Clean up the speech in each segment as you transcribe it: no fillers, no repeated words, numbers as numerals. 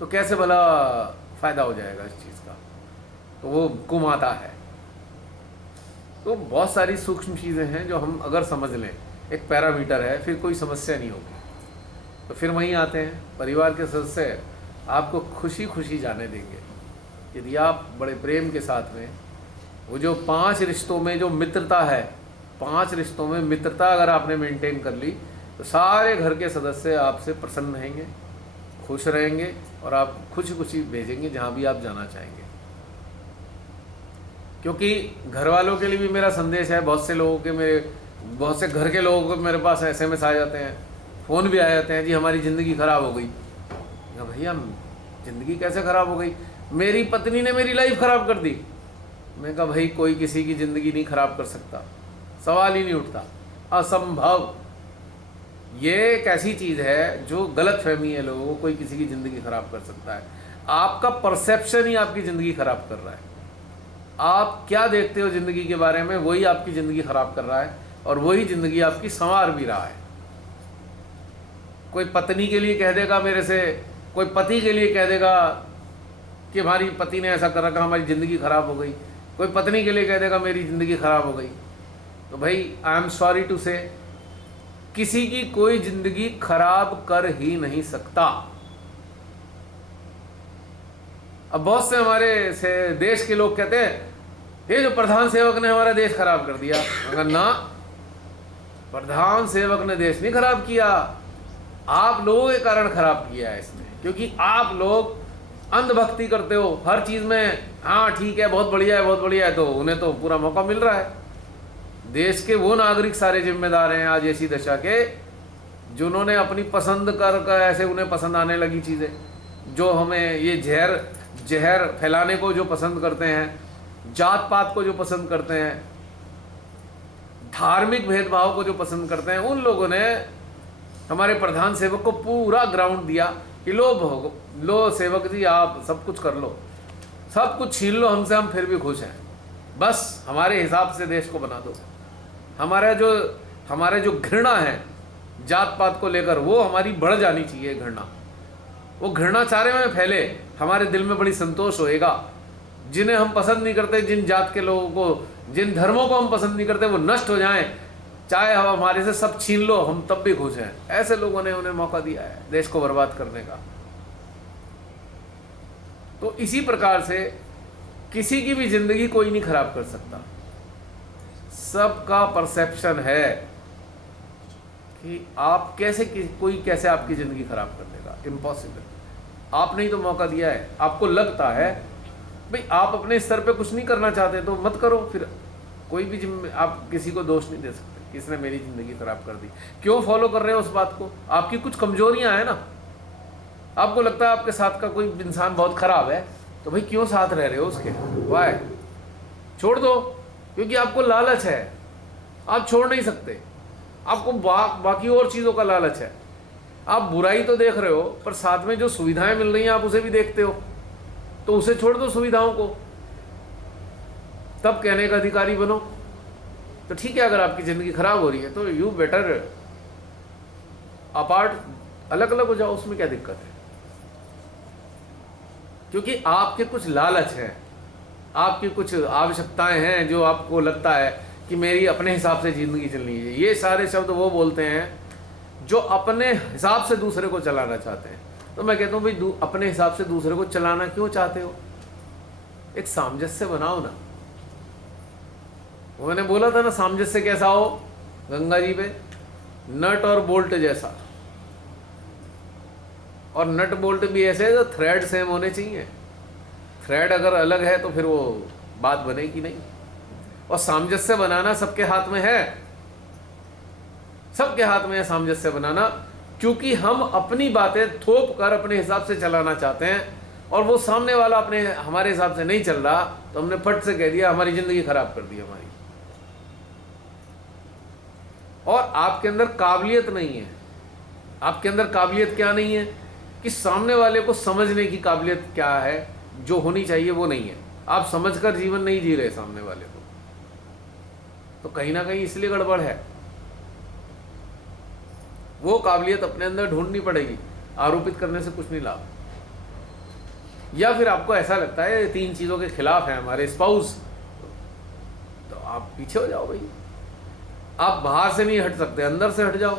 तो कैसे भला फ़ायदा हो जाएगा इस चीज़ का? तो वो कुमाता है। तो बहुत सारी सूक्ष्म चीज़ें हैं जो हम अगर समझ लें, एक पैरामीटर है, फिर कोई समस्या नहीं होगी। तो फिर वहीं आते हैं, परिवार के सदस्य आपको खुशी खुशी जाने देंगे यदि आप बड़े प्रेम के साथ में, वो जो 5 रिश्तों में जो मित्रता है, 5 रिश्तों में मित्रता अगर आपने मेंटेन कर ली तो सारे घर के सदस्य आपसे प्रसन्न रहेंगे, खुश रहेंगे और आप खुशी खुशी भेजेंगे जहाँ भी आप जाना चाहेंगे। क्योंकि घर वालों के लिए भी मेरा संदेश है, बहुत से लोगों के, बहुत से घर के लोगों को मेरे पास SMS आ जाते हैं, फ़ोन भी आ जाते हैं, जी हमारी ज़िंदगी ख़राब हो गई। भैया ज़िंदगी कैसे ख़राब हो गई? मेरी पत्नी ने मेरी लाइफ ख़राब कर दी। मैं कहा भाई कोई किसी की ज़िंदगी नहीं ख़राब कर सकता, सवाल ही नहीं उठता, असंभव। ये एक ऐसी चीज़ है जो गलत फहमी है लोगों को, कोई किसी की ज़िंदगी ख़राब कर सकता है। आपका परसेप्शन ही आपकी ज़िंदगी ख़राब कर रहा है। आप क्या देखते हो ज़िंदगी के बारे में, वही आपकी ज़िंदगी ख़राब कर रहा है और वही ज़िंदगी आपकी संवार भी रहा है। कोई पत्नी के लिए कह देगा मेरे से, कोई पति के लिए कह देगा कि हमारी पति ने ऐसा कर रखा, हमारी ज़िंदगी ख़राब हो गई। कोई पत्नी के लिए कह देगा मेरी ज़िंदगी ख़राब हो गई। तो भाई आई एम सॉरी टू से, किसी की कोई ज़िंदगी खराब कर ही नहीं सकता। अब बहुत से हमारे से देश के लोग कहते हैं ये जो प्रधान सेवक ने हमारा देश खराब कर दिया। मगर ना, प्रधान सेवक ने देश नहीं खराब किया, आप लोगों के कारण खराब किया है इसने। क्योंकि आप लोग अंधभक्ति करते हो हर चीज़ में, हाँ ठीक है, बहुत बढ़िया है, बहुत बढ़िया है, तो उन्हें तो पूरा मौका मिल रहा है। देश के वो नागरिक सारे जिम्मेदार हैं आज ऐसी दशा के, जिन्होंने अपनी पसंद कर ऐसे उन्हें पसंद आने लगी चीज़ें, जो हमें ये जहर फैलाने को जो पसंद करते हैं, जात पात को जो पसंद करते हैं, धार्मिक भेदभाव को जो पसंद करते हैं, उन लोगों ने हमारे प्रधान सेवक को पूरा ग्राउंड दिया कि लो सेवक जी, आप सब कुछ कर लो, सब कुछ छीन लो हमसे, हम फिर भी खुश हैं, बस हमारे हिसाब से देश को बना दो। हमारे जो घृणा है जात पात को लेकर, वो हमारी बढ़ जानी चाहिए घृणा। वो घृणा चारे में फैले, हमारे दिल में बड़ी संतोष होएगा। जिन्हें हम पसंद नहीं करते, जिन जात के लोगों को, जिन धर्मों को हम पसंद नहीं करते, वो नष्ट हो जाएं, चाहे हम हमारे से सब छीन लो, हम तब भी खुश हैं। ऐसे लोगों ने उन्हें मौका दिया है देश को बर्बाद करने का। तो इसी प्रकार से किसी की भी जिंदगी कोई नहीं खराब कर सकता। सबका परसेप्शन है कि आप कैसे, कोई कैसे आपकी ज़िंदगी खराब कर देगा, इम्पॉसिबल। आपने ही तो मौका दिया है। आपको लगता है भाई आप अपने स्तर पे कुछ नहीं करना चाहते तो मत करो, फिर कोई भी आप किसी को दोष नहीं दे सकते किसने मेरी ज़िंदगी खराब कर दी। क्यों फॉलो कर रहे हो उस बात को? आपकी कुछ कमजोरियां हैं ना। आपको लगता है आपके साथ का कोई इंसान बहुत ख़राब है, तो भाई क्यों साथ रह रहे हो उसके? वाई? छोड़ दो, क्योंकि आपको लालच है, आप छोड़ नहीं सकते। आपको बाकी और चीज़ों का लालच है। आप बुराई तो देख रहे हो, पर साथ में जो सुविधाएं मिल रही हैं आप उसे भी देखते हो, तो उसे छोड़ दो सुविधाओं को, तब कहने का अधिकारी बनो। तो ठीक है, अगर आपकी ज़िंदगी खराब हो रही है तो यू बेटर अपार्ट, अलग अलग हो जाओ, उसमें क्या दिक्कत है? क्योंकि आपके कुछ लालच है, आपकी कुछ आवश्यकताएं हैं जो आपको लगता है कि मेरी अपने हिसाब से ज़िंदगी चलनी है। ये सारे शब्द वो बोलते हैं जो अपने हिसाब से दूसरे को चलाना चाहते हैं। तो मैं कहता हूँ भाई अपने हिसाब से दूसरे को चलाना क्यों चाहते हो? एक सामंजस्य बनाओ ना। मैंने बोला था ना, सामंजस्य कैसा हो गंगा जी पे, नट और बोल्ट जैसा। और नट बोल्ट भी ऐसे तो थ्रेड सेम होने चाहिए। थ्रेड अगर अलग है तो फिर वो बात बनेगी नहीं। और सामंजस्य बनाना सबके हाथ में है, सबके हाथ में है सामंजस्य बनाना। क्योंकि हम अपनी बातें थोप कर अपने हिसाब से चलाना चाहते हैं, और वो सामने वाला हमारे हिसाब से नहीं चल रहा, तो हमने फट से कह दिया, हमारी ज़िंदगी खराब कर दी हमारी। और आपके अंदर काबिलियत नहीं है। आपके अंदर काबिलियत क्या नहीं है कि सामने वाले को समझने की काबिलियत क्या है, जो होनी चाहिए वो नहीं है। आप समझकर जीवन नहीं जी रहे सामने वाले को, तो कहीं ना कहीं इसलिए गड़बड़ है। वो काबिलियत अपने अंदर ढूंढनी पड़ेगी, आरोपित करने से कुछ नहीं लाभ। या फिर आपको ऐसा लगता है 3 चीज़ों के खिलाफ है हमारे स्पाउस, तो आप पीछे हो जाओ भाई। आप बाहर से नहीं हट सकते, अंदर से हट जाओ।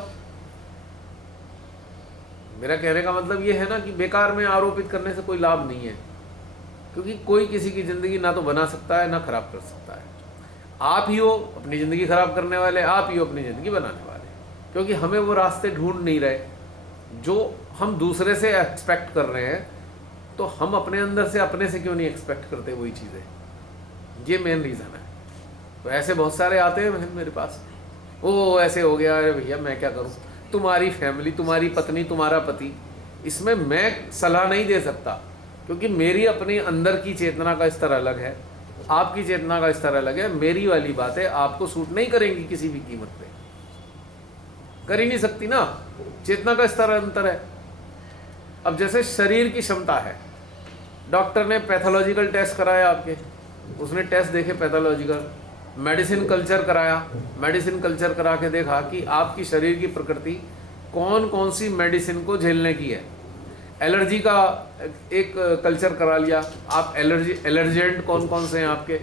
मेरा कहने का मतलब ये है ना कि बेकार में आरोपित करने से कोई लाभ नहीं है, क्योंकि कोई किसी की ज़िंदगी ना तो बना सकता है ना खराब कर सकता है। आप ही हो अपनी ज़िंदगी खराब करने वाले, आप ही हो अपनी ज़िंदगी बनाने वाले, क्योंकि हमें वो रास्ते ढूंढ नहीं रहे जो हम दूसरे से एक्सपेक्ट कर रहे हैं। तो हम अपने अंदर से अपने से क्यों नहीं एक्सपेक्ट करते वही चीज़ें? ये मेन रीज़न है। तो ऐसे बहुत सारे आते हैं मेरे पास, ओ ऐसे हो गया, अरे भैया मैं क्या करूं, तुम्हारी फैमिली, तुम्हारी पत्नी, तुम्हारा पति, इसमें मैं सलाह नहीं दे सकता, क्योंकि मेरी अपनी अंदर की चेतना का स्तर अलग है, आपकी चेतना का स्तर अलग है। मेरी वाली बातें आपको सूट नहीं करेंगी किसी भी कीमत पे, कर ही नहीं सकती ना, चेतना का स्तर अंतर है। अब जैसे शरीर की क्षमता है, डॉक्टर ने पैथोलॉजिकल टेस्ट कराया आपके, उसने टेस्ट देखे पैथोलॉजिकल, मेडिसिन कल्चर कराया, मेडिसिन कल्चर करा के देखा कि आपकी शरीर की प्रकृति कौन कौन सी मेडिसिन को झेलने की है। एलर्जी का एक कल्चर करा लिया, आप एलर्जेंट कौन कौन से हैं आपके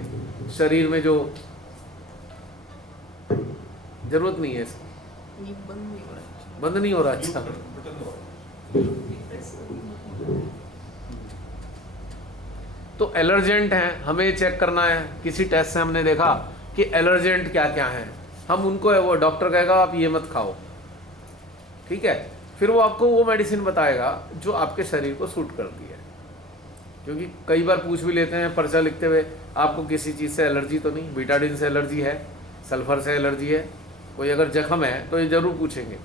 शरीर में जो जरूरत नहीं है इसकी, बंद नहीं हो रहा। अच्छा, तो एलर्जेंट हैं, हमें चेक करना है। किसी टेस्ट से हमने देखा कि एलर्जेंट क्या क्या हैं, हम उनको, वो डॉक्टर कहेगा आप ये मत खाओ, ठीक है, फिर वो आपको वो मेडिसिन बताएगा जो आपके शरीर को सूट करती है। क्योंकि कई बार पूछ भी लेते हैं पर्चा लिखते हुए, आपको किसी चीज़ से एलर्जी तो नहीं, बीटाडिन से एलर्जी है, सल्फर से एलर्जी है, कोई अगर जख्म है तो ये ज़रूर पूछेंगे,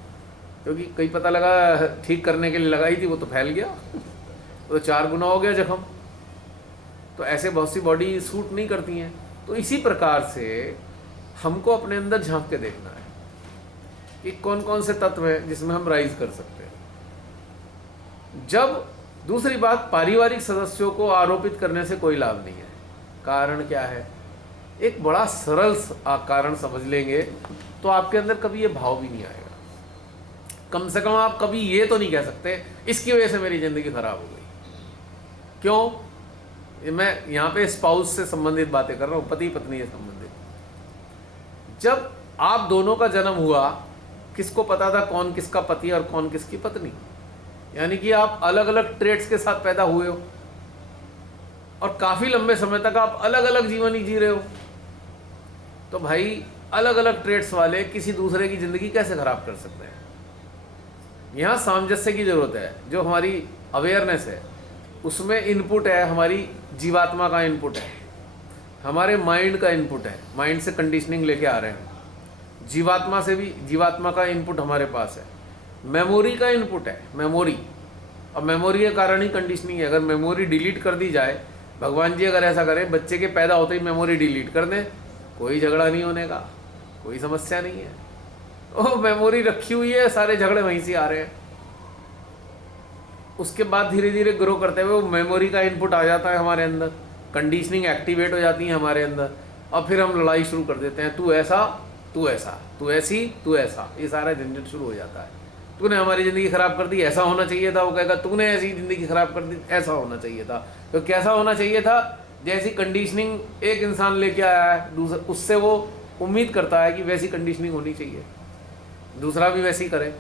क्योंकि कई पता लगा ठीक करने के लिए लगाई थी, वो तो फैल गया, तो 4 गुना हो गया जख्म। तो ऐसे बहुत सी बॉडी सूट नहीं करती हैं। तो इसी प्रकार से हमको अपने अंदर झांक के देखना है कि कौन कौन से तत्व हैं जिसमें हम राइज कर सकते हैं। जब दूसरी बात, पारिवारिक सदस्यों को आरोपित करने से कोई लाभ नहीं है। कारण क्या है? एक बड़ा सरल कारण समझ लेंगे तो आपके अंदर कभी ये भाव भी नहीं आएगा। कम से कम आप कभी ये तो नहीं कह सकते इसकी वजह से मेरी ज़िंदगी खराब हो गई। क्यों? मैं यहाँ पे स्पाउस से संबंधित बातें कर रहा हूँ, पति पत्नी से संबंधित। जब आप दोनों का जन्म हुआ, किसको पता था कौन किसका पति और कौन किसकी पत्नी? यानी कि आप अलग अलग ट्रेड्स के साथ पैदा हुए हो और काफ़ी लंबे समय तक आप अलग अलग जीवन ही जी रहे हो। तो भाई अलग अलग ट्रेड्स वाले किसी दूसरे की ज़िंदगी कैसे खराब कर सकते हैं? यहाँ सामंजस्य की ज़रूरत है। जो हमारी अवेयरनेस है उसमें इनपुट है, हमारी जीवात्मा का इनपुट है, हमारे माइंड का इनपुट है, माइंड से कंडीशनिंग लेके आ रहे हैं। जीवात्मा से भी, जीवात्मा का इनपुट हमारे पास है, मेमोरी का इनपुट है, मेमोरी। और मेमोरी के कारण ही कंडीशनिंग है। अगर मेमोरी डिलीट कर दी जाए, भगवान जी अगर ऐसा करें बच्चे के पैदा होते ही मेमोरी डिलीट कर दें, कोई झगड़ा नहीं होने का, कोई समस्या नहीं है। ओह मेमोरी रखी हुई है, सारे झगड़े वहीं से आ रहे हैं। उसके बाद धीरे धीरे ग्रो करते हुए वो मेमोरी का इनपुट आ जाता है हमारे अंदर, कंडीशनिंग एक्टिवेट हो जाती है हमारे अंदर, और फिर हम लड़ाई शुरू कर देते हैं, तू ऐसा, तू ऐसा, तू ऐसी, तू ऐसा, ये सारा झंझट शुरू हो जाता है। तूने हमारी ज़िंदगी ख़राब कर दी, ऐसा होना चाहिए था। वो कहेगा तूने ऐसी ज़िंदगी ख़राब कर दी, ऐसा होना चाहिए था। तो कैसा होना चाहिए था? जैसी कंडीशनिंग एक इंसान लेके आया है दूसरा, उससे वो उम्मीद करता है कि वैसी कंडीशनिंग होनी चाहिए, दूसरा भी वैसी करे।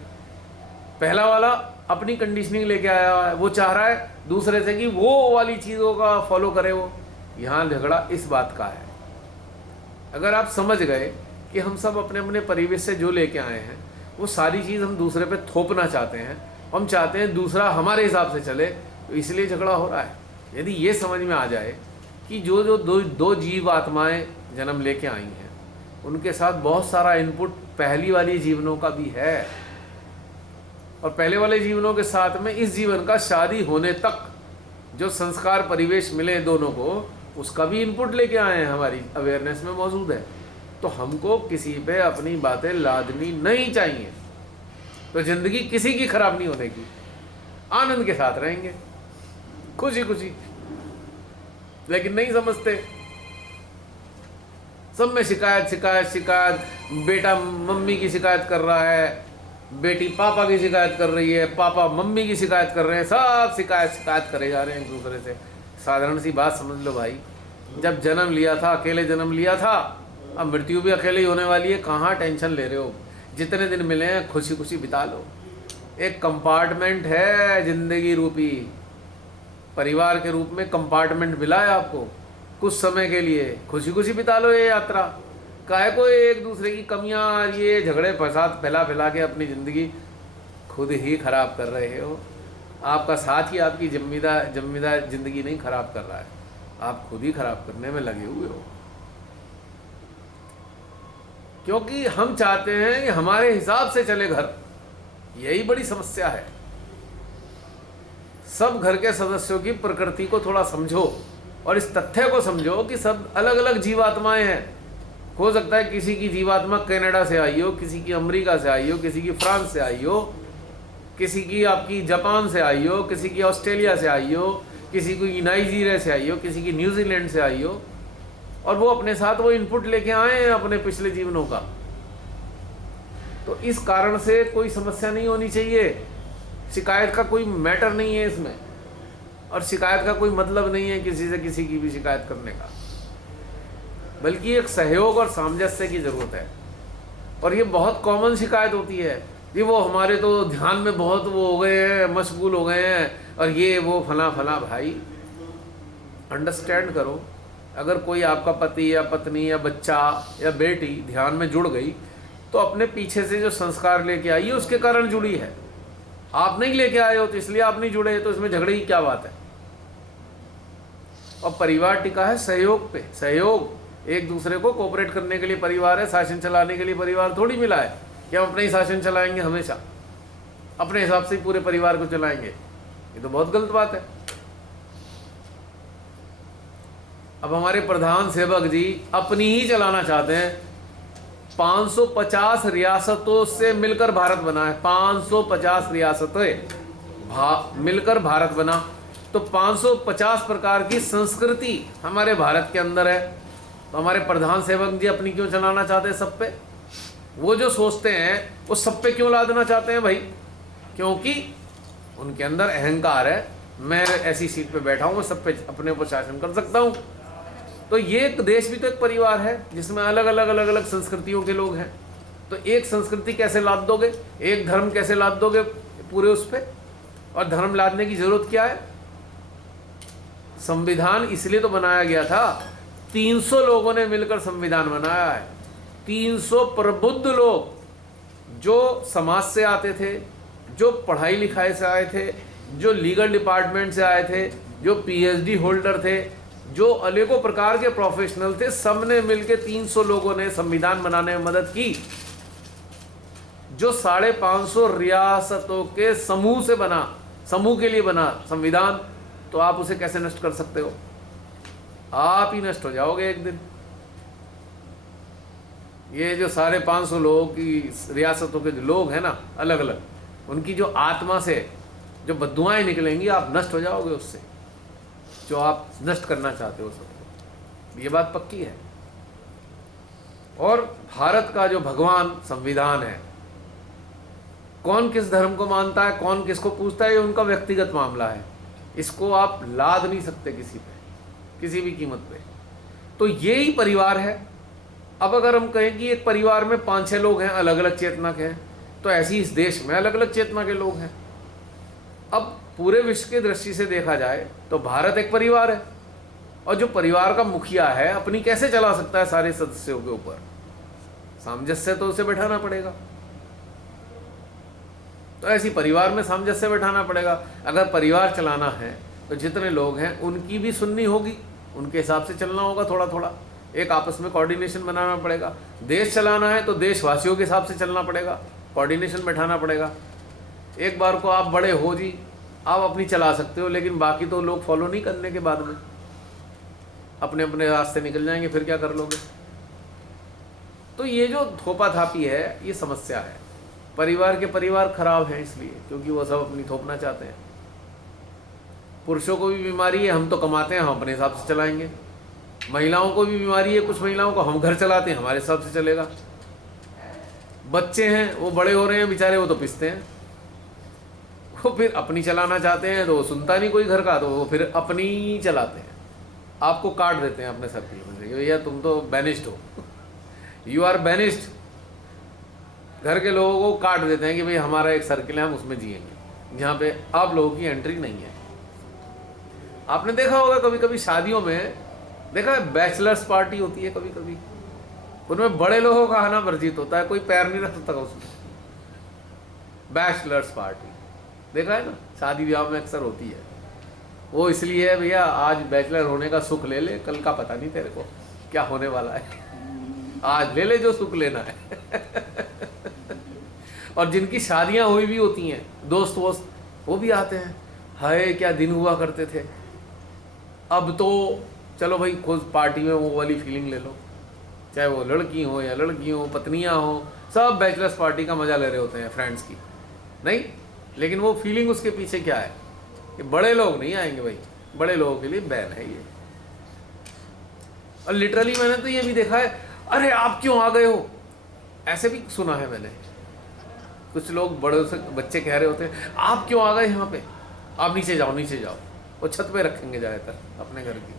पहला वाला अपनी कंडीशनिंग लेके आया है, वो चाह रहा है दूसरे से कि वो वाली चीज़ों का फॉलो करे वो। यहाँ झगड़ा इस बात का है। अगर आप समझ गए कि हम सब अपने अपने परिवेश से जो लेके आए हैं वो सारी चीज़ हम दूसरे पे थोपना चाहते हैं, हम चाहते हैं दूसरा हमारे हिसाब से चले, तो इसलिए झगड़ा हो रहा है। यदि ये समझ में आ जाए कि जो जो दो जीव आत्माएँ जन्म लेके आई हैं उनके साथ बहुत सारा इनपुट पहली वाली जीवनों का भी है, और पहले वाले जीवनों के साथ में इस जीवन का शादी होने तक जो संस्कार परिवेश मिले दोनों को, उसका भी इनपुट लेके आए हैं, हमारी अवेयरनेस में मौजूद है। तो हमको किसी पे अपनी बातें लादनी नहीं चाहिए। तो ज़िंदगी किसी की खराब नहीं होने की, आनंद के साथ रहेंगे, खुशी खुशी। लेकिन नहीं समझते, सब में शिकायत शिकायत शिकायत। बेटा मम्मी की शिकायत कर रहा है, बेटी पापा की शिकायत कर रही है, पापा मम्मी की शिकायत कर रहे हैं, सब शिकायत करे जा रहे हैं एक दूसरे से। साधारण सी बात समझ लो भाई, जब जन्म लिया था अकेले जन्म लिया था, अब मृत्यु भी अकेले ही होने वाली है, कहाँ टेंशन ले रहे हो? जितने दिन मिले हैं खुशी खुशी बिता लो। एक कंपार्टमेंट है जिंदगी रूपी, परिवार के रूप में कंपार्टमेंट मिला है आपको, कुछ समय के लिए खुशी खुशी बिता लो ये यात्रा। काहे को एक दूसरे की कमियां, ये झगड़े फसाद फैला के अपनी ज़िंदगी खुद ही खराब कर रहे हो। आपका साथ ही आपकी जिम्मेदार ज़िंदगी नहीं खराब कर रहा है, आप खुद ही खराब करने में लगे हुए हो। क्योंकि हम चाहते हैं कि हमारे हिसाब से चले घर, यही बड़ी समस्या है। सब घर के सदस्यों की प्रकृति को थोड़ा समझो और इस तथ्य को समझो कि सब अलग अलग जीवात्माएं हैं। हो सकता है किसी की जीवात्मा कनाडा से आई हो, किसी की अमेरिका से आई हो, किसी की फ्रांस से आई हो, किसी की आपकी जापान से आई हो, किसी की ऑस्ट्रेलिया से आई हो, किसी की नाइजीरिया से आई हो, किसी की न्यूजीलैंड से आई हो, और वो अपने साथ वो इनपुट लेके आए हैं अपने पिछले जीवनों का। तो इस कारण से कोई समस्या नहीं होनी चाहिए, शिकायत का कोई मैटर नहीं है इसमें, और शिकायत का कोई मतलब नहीं है किसी से किसी की भी शिकायत करने का, बल्कि एक सहयोग और सामंजस्य की ज़रूरत है। और ये बहुत कॉमन शिकायत होती है, ये वो हमारे तो ध्यान में बहुत वो हो गए हैं, मशगूल हो गए हैं, और ये वो फला फला। भाई अंडरस्टैंड करो, अगर कोई आपका पति या पत्नी या बच्चा या बेटी ध्यान में जुड़ गई तो अपने पीछे से जो संस्कार लेके आई है उसके कारण जुड़ी है। आप नहीं लेके आए हो तो इसलिए आप नहीं जुड़े, तो इसमें झगड़े की क्या बात है? और परिवार टिका है सहयोग पे। सहयोग एक दूसरे को कोऑपरेट करने के लिए परिवार है, शासन चलाने के लिए परिवार थोड़ी मिला है कि हम अपने ही शासन चलाएंगे, हमेशा अपने हिसाब से ही पूरे परिवार को चलाएंगे। ये तो बहुत गलत बात है। अब हमारे प्रधान सेवक जी अपनी ही चलाना चाहते हैं। 550 रियासतों से मिलकर भारत बना है, 550 रियासतें मिलकर भारत बना, तो 550 प्रकार की संस्कृति हमारे भारत के अंदर है। तो हमारे प्रधान सेवक जी अपनी क्यों चलाना चाहते हैं सब पे? वो जो सोचते हैं वो सब पे क्यों लादना चाहते हैं भाई? क्योंकि उनके अंदर अहंकार है, मैं ऐसी सीट पे बैठा हूँ, मैं सब पे अपने ऊपर शासन कर सकता हूँ। तो ये एक देश भी तो एक परिवार है जिसमें अलग अलग संस्कृतियों के लोग हैं। तो एक संस्कृति कैसे लाद दोगे, एक धर्म कैसे लाद दोगे पूरे उस पे? और धर्म लादने की जरूरत क्या है? संविधान इसलिए तो बनाया गया था, 300 लोगों ने मिलकर संविधान बनाया है। 300 प्रबुद्ध लोग जो समाज से आते थे, जो पढ़ाई लिखाई से आए थे, जो लीगल डिपार्टमेंट से आए थे, जो पीएचडी होल्डर थे, जो अनेकों प्रकार के प्रोफेशनल थे, सबने मिलकर 300 लोगों ने संविधान बनाने में मदद की, जो 550 रियासतों के समूह से बना, समूह के लिए बना संविधान। तो आप उसे कैसे नष्ट कर सकते हो? आप ही नष्ट हो जाओगे एक दिन। ये जो 550 लोगों की रियासतों के जो लोग हैं ना अलग अलग, उनकी जो आत्मा से जो बद्दुआएं निकलेंगी, आप नष्ट हो जाओगे उससे, जो आप नष्ट करना चाहते हो सबको। ये बात पक्की है। और भारत का जो भगवान संविधान है, कौन किस धर्म को मानता है, कौन किसको पूछता है, ये उनका व्यक्तिगत मामला है। इसको आप लाद नहीं सकते किसी पे, किसी भी कीमत पे। तो ये ही परिवार है। अब अगर हम कहें कि एक परिवार में 5-6 लोग हैं अलग अलग चेतना के हैं, तो ऐसे ही इस देश में अलग अलग चेतना के लोग हैं। अब पूरे विश्व की दृष्टि से देखा जाए तो भारत एक परिवार है, और जो परिवार का मुखिया है अपनी कैसे चला सकता है सारे सदस्यों के ऊपर? सामंजस्य तो उसे बैठाना पड़ेगा। तो ऐसी परिवार में सामंजस्य बैठाना पड़ेगा। अगर परिवार चलाना है तो जितने लोग हैं उनकी भी सुननी होगी, उनके हिसाब से चलना होगा, थोड़ा थोड़ा एक आपस में कोऑर्डिनेशन बनाना पड़ेगा। देश चलाना है तो देशवासियों के हिसाब से चलना पड़ेगा, कोऑर्डिनेशन बैठाना पड़ेगा। एक बार को आप बड़े हो जी, आप अपनी चला सकते हो, लेकिन बाकी तो लोग फॉलो नहीं करने के बाद में अपने अपने रास्ते निकल जाएंगे, फिर क्या कर लोगे? तो ये जो थोपाथापी है ये समस्या है। परिवार के परिवार खराब हैं इसलिए क्योंकि वो सब अपनी थोपना चाहते हैं। पुरुषों को भी बीमारी है, हम तो कमाते हैं, हम अपने हिसाब से चलाएंगे। महिलाओं को भी बीमारी है, कुछ महिलाओं को हम घर चलाते हैं, हमारे हिसाब से चलेगा। बच्चे हैं वो बड़े हो रहे हैं बेचारे, वो तो पिसते हैं, वो फिर अपनी चलाना चाहते हैं तो वो सुनता नहीं कोई घर का, तो वो फिर अपनी चलाते हैं, आपको काट देते हैं अपने सर्किल में से कि भैया तुम तो बैनिस्ड हो, यू आर बैनिस्ड। घर के लोगों को काट देते हैं कि भाई हमारा एक सर्किल है, हम उसमें जिएंगे, जहाँ पे आप लोगों की एंट्री नहीं है। आपने देखा होगा कभी कभी शादियों में, देखा है बैचलर्स पार्टी होती है कभी कभी, उनमें बड़े लोगों का आना वर्जित होता है, कोई पैर नहीं रख सकता उसमें। बैचलर्स पार्टी देखा है ना, शादी ब्याह में अक्सर होती है। वो इसलिए है भैया आज बैचलर होने का सुख ले ले, कल का पता नहीं तेरे को क्या होने वाला है, आज ले ले जो सुख लेना है। और जिनकी शादियां हुई भी होती हैं, दोस्त वोस्त वो भी आते हैं, हाय क्या दिन हुआ करते थे, अब तो चलो भाई खुद पार्टी में वो वाली फीलिंग ले लो, चाहे वो लड़की हो या लड़की हो, पत्नियां हो, सब बैचलर्स पार्टी का मजा ले रहे होते हैं फ्रेंड्स की, नहीं। लेकिन वो फीलिंग उसके पीछे क्या है कि बड़े लोग नहीं आएंगे भाई, बड़े लोगों के लिए बैन है ये। और लिटरली मैंने तो ये भी देखा है, अरे आप क्यों आ गए हो, ऐसे भी सुना है मैंने, कुछ लोग बड़े से बच्चे कह रहे होते हैं आप क्यों आ गए यहाँ पे, आप नीचे जाओ नीचे जाओ, वो छत पे रखेंगे ज़्यादातर अपने घर की।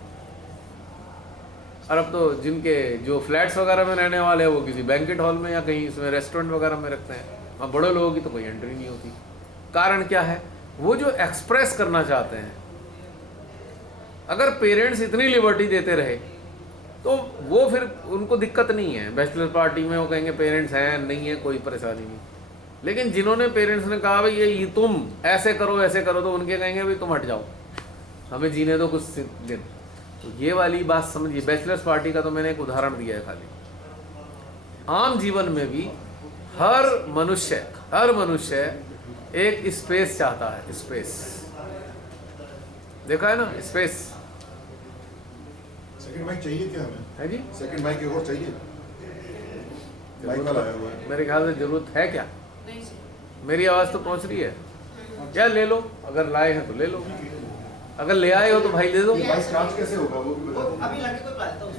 और अब तो जिनके जो फ्लैट्स वगैरह में रहने वाले हैं वो किसी बैंकेट हॉल में या कहीं इसमें रेस्टोरेंट वगैरह में रखते हैं, और बड़े लोगों की तो कोई एंट्री नहीं होती। कारण क्या है, वो जो एक्सप्रेस करना चाहते हैं, अगर पेरेंट्स इतनी लिबर्टी देते रहे तो वो फिर उनको दिक्कत नहीं है। बैचलर पार्टी में वो कहेंगे पेरेंट्स हैं, नहीं है कोई परेशानी नहीं। लेकिन जिन्होंने पेरेंट्स ने कहा भाई ये तुम ऐसे करो, तो उनके कहेंगे भाई तुम हट जाओ, हमें जीने दो कुछ दिन। तो ये वाली बात समझिए, बैचलर्स पार्टी का तो मैंने एक उदाहरण दिया है खाली। आम जीवन में भी हर मनुष्य एक स्पेस चाहता है, स्पेस, देखा है ना, स्पेस। सेकंड माइक चाहिए क्या हमें? है जी, सेकंड माइक एक और चाहिए? माइक वाला आया हुआ है। मेरे ख्याल से जरूरत है क्या? मेरी आवाज़ तो पहुंच रही है क्या? ले लो, अगर लाए हैं तो ले लो, अगर ले आए हो तो भाई दे दो। माइक चार्ज कैसे होगा वो भी बता दो। अभी लड़के को बुलाता हूँ।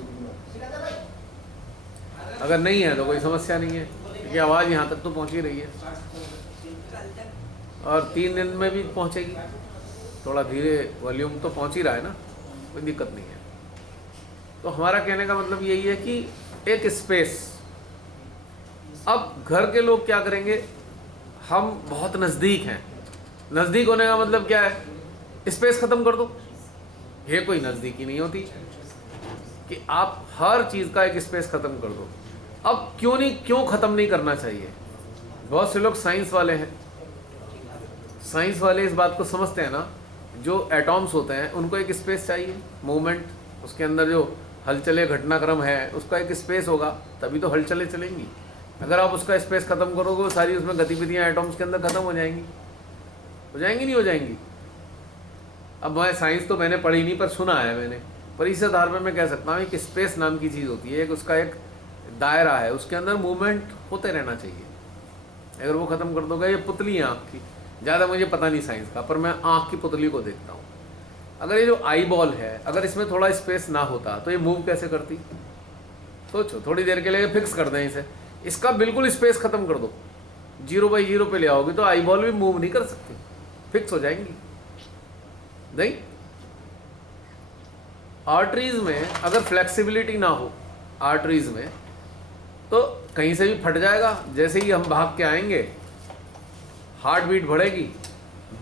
अगर नहीं है तो कोई समस्या नहीं है, क्योंकि आवाज़ यहाँ तक तो पहुँच ही रही है और 3 दिन में भी पहुँचेगी। थोड़ा धीरे वॉल्यूम तो पहुँच ही रहा है ना, कोई दिक्कत नहीं है। तो हमारा कहने का मतलब यही है कि एक स्पेस। अब घर के लोग क्या करेंगे, हम बहुत नज़दीक हैं, नज़दीक होने का मतलब क्या है, स्पेस ख़त्म कर दो। ये कोई नज़दीकी नहीं होती कि आप हर चीज़ का एक स्पेस ख़त्म कर दो। अब क्यों ख़त्म नहीं करना चाहिए? बहुत से लोग साइंस वाले हैं, साइंस वाले इस बात को समझते हैं ना, जो एटॉम्स होते हैं उनको एक स्पेस चाहिए, मूवमेंट, उसके अंदर जो हलचलें घटनाक्रम है उसका एक स्पेस होगा, तभी तो हलचलें चलेंगी। अगर आप उसका स्पेस ख़त्म करोगे, सारी उसमें गतिविधियाँ एटॉम्स के अंदर ख़त्म हो जाएंगी, नहीं हो जाएंगी। अब मैं साइंस तो मैंने पढ़ी नहीं, पर सुना है मैंने, पर इस आधार पर मैं कह सकता हूँ कि स्पेस नाम की चीज़ होती है, एक उसका एक दायरा है, उसके अंदर मूवमेंट होते रहना चाहिए। अगर वो ख़त्म कर दोगे, ये पुतली है आँख की, ज़्यादा मुझे पता नहीं साइंस का, पर मैं आँख की पुतली को देखता हूँ। अगर ये जो आई बॉल है, अगर इसमें थोड़ा स्पेस ना होता तो ये मूव कैसे करती? सोचो, थोड़ी देर के लिए फिक्स कर दें इसे, इसका बिल्कुल स्पेस ख़त्म कर दो, 0/0 पे ले आओगे तो आई बॉल भी मूव नहीं कर सकती, फिक्स हो जाएंगी। नहीं, आर्टरीज में अगर फ्लेक्सिबिलिटी ना हो, आर्टरीज में, तो कहीं से भी फट जाएगा। जैसे ही हम भाग के आएंगे, हार्ट बीट बढ़ेगी,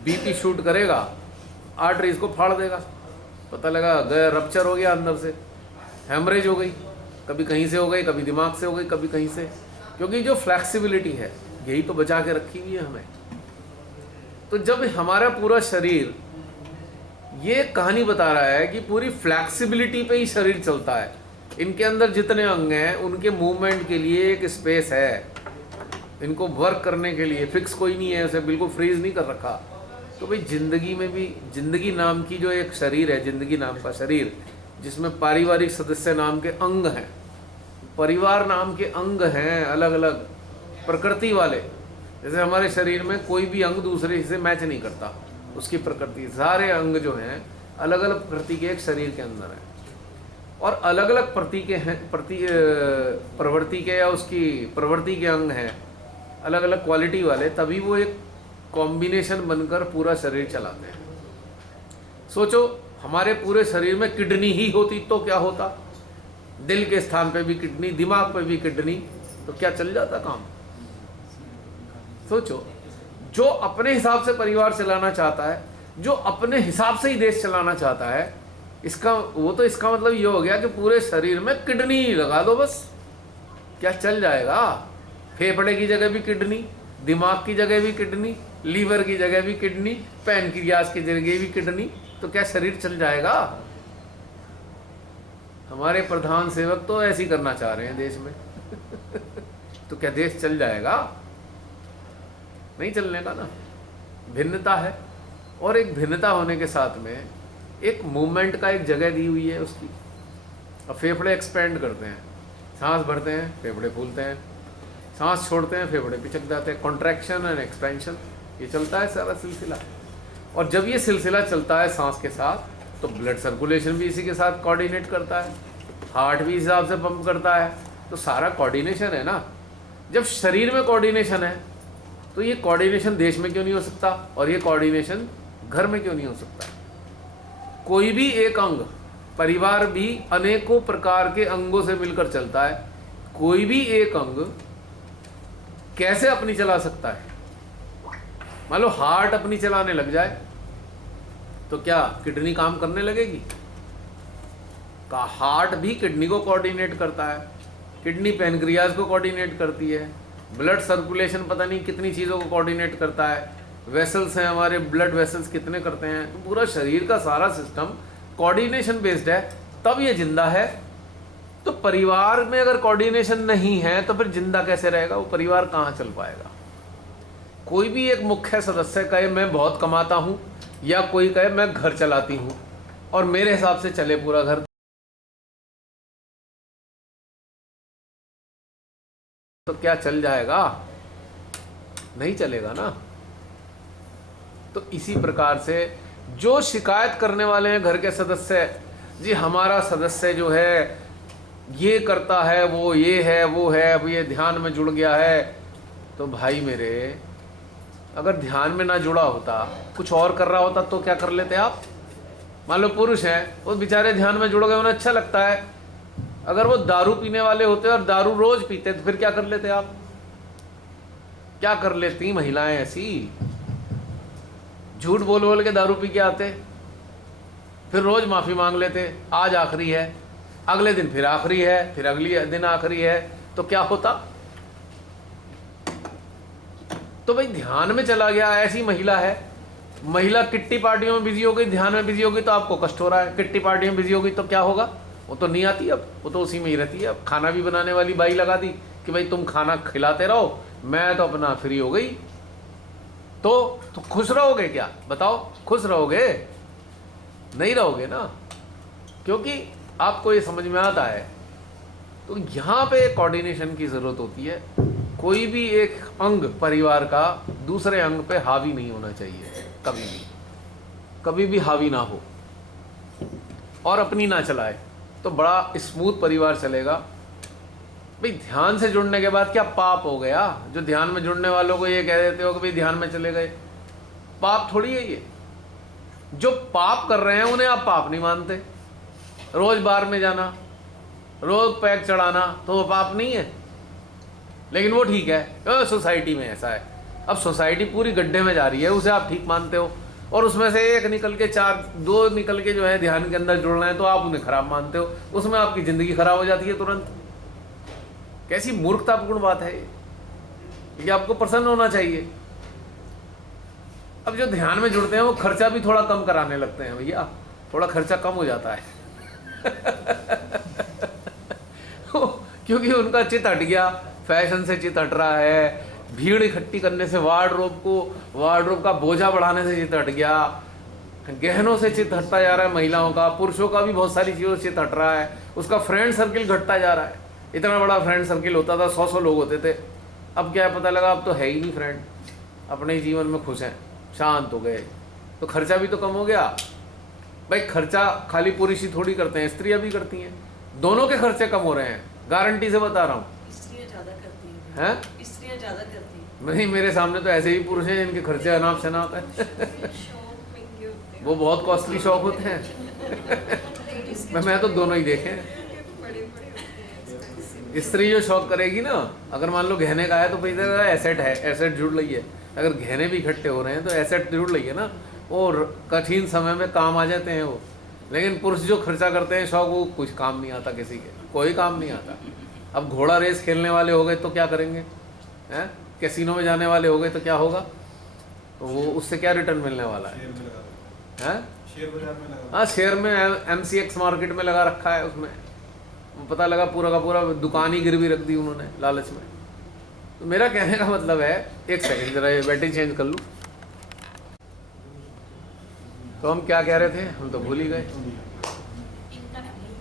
बीपी शूट करेगा, आर्टरीज को फाड़ देगा, पता लगा गया रप्चर हो गया, अंदर से हेमरेज हो गई, कभी कहीं से हो गई, कभी दिमाग से हो गई, कभी कहीं से, क्योंकि जो फ्लेक्सिबिलिटी है यही तो बचा के रखी हुई है हमें। तो जब हमारा पूरा शरीर, ये कहानी बता रहा है कि पूरी फ्लेक्सिबिलिटी पे ही शरीर चलता है, इनके अंदर जितने अंग हैं उनके मूवमेंट के लिए एक स्पेस है, इनको वर्क करने के लिए फिक्स कोई नहीं है, उसे बिल्कुल फ्रीज नहीं कर रखा। तो भाई ज़िंदगी में भी, ज़िंदगी नाम की जो एक शरीर है, ज़िंदगी नाम का शरीर, जिसमें पारिवारिक सदस्य नाम के अंग हैं, परिवार नाम के अंग हैं, अलग अलग प्रकृति वाले। जैसे हमारे शरीर में कोई भी अंग दूसरे से मैच नहीं करता, उसकी प्रकृति, सारे अंग जो हैं अलग अलग प्रकृति के एक शरीर के अंदर हैं, और अलग अलग प्रवृत्ति के हैं, प्रवृत्ति के या उसकी प्रवृत्ति के अंग हैं अलग अलग क्वालिटी वाले, तभी वो एक कॉम्बिनेशन बनकर पूरा शरीर चलाते हैं। सोचो हमारे पूरे शरीर में किडनी ही होती तो क्या होता, दिल के स्थान पे भी किडनी, दिमाग पे भी किडनी, तो क्या चल जाता काम। सोचो जो अपने हिसाब से परिवार चलाना चाहता है, जो अपने हिसाब से ही देश चलाना चाहता है, इसका मतलब ये हो गया कि पूरे शरीर में किडनी लगा दो बस, क्या चल जाएगा। फेफड़े की जगह भी किडनी, दिमाग की जगह भी किडनी, लीवर की जगह भी किडनी, पैनक्रियास की जगह भी किडनी, तो क्या शरीर चल जाएगा। हमारे प्रधान सेवक तो ऐसे ही करना चाह रहे हैं देश में तो क्या देश चल जाएगा, नहीं चलने का ना। भिन्नता है, और एक भिन्नता होने के साथ में एक मूवमेंट का एक जगह दी हुई है उसकी। अब फेफड़े एक्सपेंड करते हैं, सांस भरते हैं फेफड़े फूलते हैं, सांस छोड़ते हैं फेफड़े पिचक जाते हैं, कॉन्ट्रैक्शन एंड एक्सपेंशन, ये चलता है सारा सिलसिला। और जब ये सिलसिला चलता है सांस के साथ, तो ब्लड सर्कुलेशन भी इसी के साथ कोऑर्डिनेट करता है, हार्ट भी इस हिसाब से पंप करता है, तो सारा कोऑर्डिनेशन है ना। जब शरीर में कोऑर्डिनेशन है, तो ये कोऑर्डिनेशन देश में क्यों नहीं हो सकता, और ये कोऑर्डिनेशन घर में क्यों नहीं हो सकता। कोई भी एक अंग, परिवार भी अनेकों प्रकार के अंगों से मिलकर चलता है, कोई भी एक अंग कैसे अपनी चला सकता है। मान लो हार्ट अपनी चलाने लग जाए, तो क्या किडनी काम करने लगेगी का। हार्ट भी किडनी को कोऑर्डिनेट करता है, किडनी पैनक्रियाज को कोऑर्डिनेट करती है, ब्लड सर्कुलेशन पता नहीं कितनी चीज़ों को कोऑर्डिनेट करता है, वेसल्स हैं हमारे, ब्लड वेसल्स कितने करते हैं, तो पूरा शरीर का सारा सिस्टम कोऑर्डिनेशन बेस्ड है, तब ये जिंदा है। तो परिवार में अगर कोऑर्डिनेशन नहीं है तो फिर जिंदा कैसे रहेगा, वो परिवार कहाँ चल पाएगा। कोई भी एक मुख्य सदस्य कहे मैं बहुत कमाता हूँ, या कोई कहे मैं घर चलाती हूँ और मेरे हिसाब से चले पूरा घर, तो क्या चल जाएगा, नहीं चलेगा ना। तो इसी प्रकार से जो शिकायत करने वाले हैं घर के सदस्य, जी हमारा सदस्य जो है ये करता है, वो ये है वो है, अब ये ध्यान में जुड़ गया है, तो भाई मेरे अगर ध्यान में ना जुड़ा होता, कुछ और कर रहा होता, तो क्या कर लेते आप। मान लो पुरुष हैं, वो बेचारे ध्यान में जुड़ गए, उन्हें अच्छा लगता है। अगर वो दारू पीने वाले होते और दारू रोज पीते, तो फिर क्या कर लेते आप, क्या कर लेती महिलाएं ऐसी, झूठ बोल बोल के दारू पी के आते, फिर रोज माफी मांग लेते, आज आखिरी है, अगले दिन फिर आखिरी है, फिर अगले दिन आखिरी है, तो क्या होता। तो भाई ध्यान में चला गया, ऐसी महिला है, महिला किट्टी पार्टियों में बिजी हो गई, ध्यान में बिजी हो गई, तो आपको कष्ट हो रहा है। किट्टी पार्टियों में बिजी हो गई तो क्या होगा, वो तो नहीं आती, अब वो तो उसी में ही रहती है। अब खाना भी बनाने वाली बाई लगा दी कि भाई तुम खाना खिलाते रहो, मैं तो अपना फ्री हो गई। तो खुश रहोगे क्या, बताओ, खुश रहोगे, नहीं रहोगे ना, क्योंकि आपको ये समझ में आता है। तो यहाँ पे कोऑर्डिनेशन की ज़रूरत होती है। कोई भी एक अंग परिवार का दूसरे अंग पे हावी नहीं होना चाहिए, कभी भी हावी ना हो और अपनी ना चलाए, तो बड़ा स्मूथ परिवार चलेगा। भाई ध्यान से जुड़ने के बाद क्या पाप हो गया, जो ध्यान में जुड़ने वालों को ये कह देते हो कि भाई ध्यान में चले गए, पाप थोड़ी है ये। जो पाप कर रहे हैं उन्हें आप पाप नहीं मानते। रोज बार में जाना, रोज पैक चढ़ाना, तो वो पाप नहीं है, लेकिन वो ठीक है, सोसाइटी में ऐसा है। अब सोसाइटी पूरी गड्ढे में जा रही है, उसे आप ठीक मानते हो, और उसमें से एक निकल के दो निकल के जो है ध्यान के अंदर जुड़ रहे हैं, तो आप उन्हें खराब मानते हो, उसमें आपकी जिंदगी खराब हो जाती है तुरंत। कैसी मूर्खतापूर्ण बात है ये आपको प्रसन्न होना चाहिए। अब जो ध्यान में जुड़ते हैं वो खर्चा भी थोड़ा कम कराने लगते हैं, भैया थोड़ा खर्चा कम हो जाता है क्योंकि उनका चित हट गया, फैशन से चित हट रहा है, भीड़ इकट्ठी करने से, वार्डरोब का बोझा बढ़ाने से चित हट गया, गहनों से चित हटता जा रहा है, महिलाओं का, पुरुषों का भी बहुत सारी चीज़ों से चित हट रहा है, उसका फ्रेंड सर्किल घटता जा रहा है। इतना बड़ा फ्रेंड सर्किल होता था, 100 लोग होते थे, अब क्या पता लगा अब तो है ही नहीं फ्रेंड, अपने जीवन में खुश हैं, शांत हो गए, तो खर्चा भी तो कम हो गया। भाई खर्चा खाली पुरुष ही थोड़ी करते हैं, स्त्रियां भी करती हैं, दोनों के खर्चे कम हो रहे हैं, गारंटी से बता रहा हूँ। स्त्रियां ज़्यादा करती हैं, स्त्रियां ज़्यादा करती हैं। नहीं, मेरे सामने तो ऐसे ही पुरुष हैं जिनके खर्चे अनाप शनाप है। वो बहुत कॉस्टली शौक होते हैं। मैं तो दोनों ही देखे हैं। स्त्री जो शौक करेगी ना, अगर मान लो गहने का है तो भाई तेरा एसेट है, एसेट जुड़ रही है। अगर गहने भी इकट्ठे हो रहे हैं तो एसेट जुड़ रही है ना, और कठिन समय में काम आ जाते हैं वो। लेकिन पुरुष जो खर्चा करते हैं शौक, वो कुछ काम नहीं आता, किसी के कोई काम नहीं आता। अब घोड़ा रेस खेलने वाले हो गए तो क्या करेंगे, हैं? कैसीनो में जाने वाले हो गए तो क्या होगा, तो वो उससे क्या रिटर्न मिलने वाला है? शेयर बाजार में लगा। हाँ, शेयर में MCX मार्केट में लगा रखा है। उसमें पता लगा पूरा का पूरा दुकान ही गिरवी रख दी उन्होंने लालच में। तो मेरा कहने का मतलब है, एक सेकंड जरा ये बैटरी चेंज कर लूँ। तो हम क्या कह रहे थे, हम तो भूल ही गए।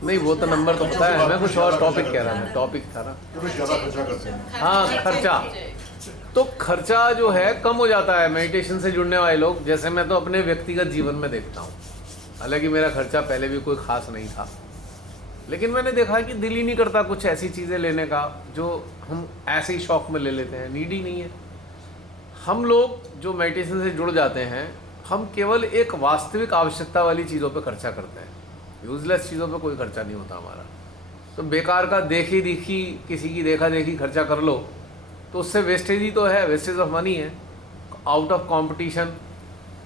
नहीं, वो तो नंबर तो पता है, मैं कुछ और टॉपिक कह रहा था। टॉपिक था ना, ज़्यादा खर्चा करते हैं। हाँ, खर्चा। तो खर्चा जो है कम हो जाता है मेडिटेशन से जुड़ने वाले लोग। जैसे मैं तो अपने व्यक्तिगत जीवन में देखता हूँ, हालांकि मेरा खर्चा पहले भी कोई खास नहीं था, लेकिन मैंने देखा कि दिल ही नहीं करता कुछ ऐसी चीज़ें लेने का जो हम ऐसे ही शौक में ले लेते हैं, नीड ही नहीं है। हम लोग जो मेडिटेशन से जुड़ जाते हैं, हम केवल एक वास्तविक आवश्यकता वाली चीज़ों पे खर्चा करते हैं। यूजलेस चीज़ों पे कोई खर्चा नहीं होता हमारा। तो बेकार का देखी देखी, किसी की देखा देखी खर्चा कर लो तो उससे वेस्टेज ही तो है, वेस्टेज ऑफ मनी है। आउट ऑफ कंपटीशन,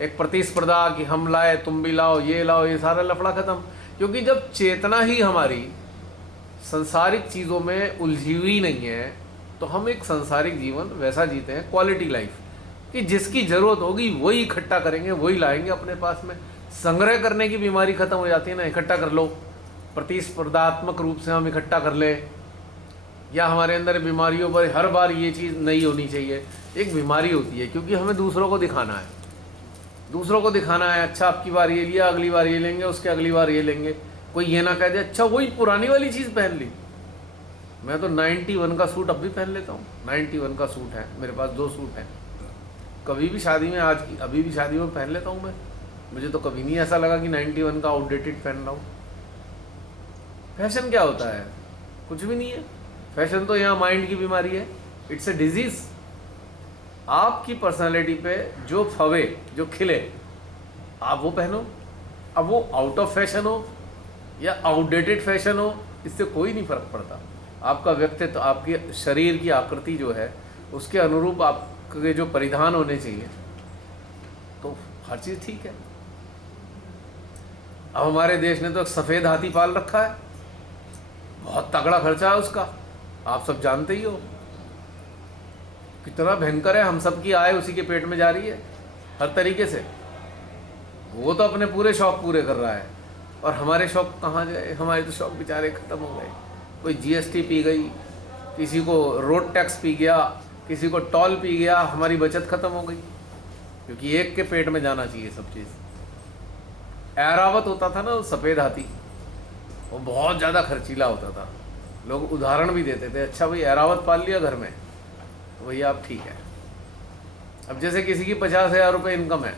एक प्रतिस्पर्धा कि हम लाए तुम भी लाओ, ये लाओ, ये सारा लफड़ा खत्म। क्योंकि जब चेतना ही हमारी संसारिक चीज़ों में उलझी हुई नहीं है, तो हम एक संसारिक जीवन वैसा जीते हैं, क्वालिटी लाइफ, कि जिसकी ज़रूरत होगी वही इकट्ठा करेंगे, वही लाएंगे अपने पास में। संग्रह करने की बीमारी खत्म हो जाती है ना, इकट्ठा कर लो। प्रतिस्पर्धात्मक रूप से हम इकट्ठा कर ले, या हमारे अंदर बीमारियों पर हर बार ये चीज़ नहीं होनी चाहिए। एक बीमारी होती है क्योंकि हमें दूसरों को दिखाना है, दूसरों को दिखाना है। अच्छा, आपकी बार ये लिया, अगली बार ये लेंगे, उसके अगली बार ये लेंगे। कोई ये ना कह दे अच्छा वही पुरानी वाली चीज़ पहन ली। मैं तो 91 का सूट अब भी पहन लेता हूँ। 91 का सूट है मेरे पास, 2 सूट हैं। कभी भी शादी में, आज की अभी भी शादी में पहन लेता हूँ मैं। मुझे तो कभी नहीं ऐसा लगा कि 91 का आउटडेटेड पहन रहा हूँ। फैशन क्या होता है? कुछ भी नहीं है। फैशन तो यहाँ माइंड की बीमारी है, इट्स ए डिजीज़। आपकी पर्सनालिटी पे जो फवे, जो खिले, आप वो पहनो। अब वो आउट ऑफ फैशन हो या आउटडेटेड फैशन हो, इससे कोई नहीं फर्क पड़ता। आपका व्यक्तित्व, आपके शरीर की आकृति जो है, उसके अनुरूप आपके जो परिधान होने चाहिए, तो हर चीज़ ठीक है। अब हमारे देश ने तो एक सफ़ेद हाथी पाल रखा है, बहुत तगड़ा खर्चा है उसका, आप सब जानते ही हो कितना भयंकर है। हम सब की आय उसी के पेट में जा रही है हर तरीके से। वो तो अपने पूरे शौक पूरे कर रहा है, और हमारे शौक कहाँ जाए? हमारे तो शौक बेचारे ख़त्म हो गए। कोई GST पी गई, किसी को रोड टैक्स पी गया, किसी को टोल पी गया, हमारी बचत ख़त्म हो गई। क्योंकि एक के पेट में जाना चाहिए सब चीज़। ऐरावत होता था ना वो सफ़ेद हाथी, वो बहुत ज़्यादा खर्चीला होता था। लोग उदाहरण भी देते थे, अच्छा भाई ऐरावत पाल लिया घर में तो भैया आप ठीक है। अब जैसे किसी की 50,000 रुपये इनकम है,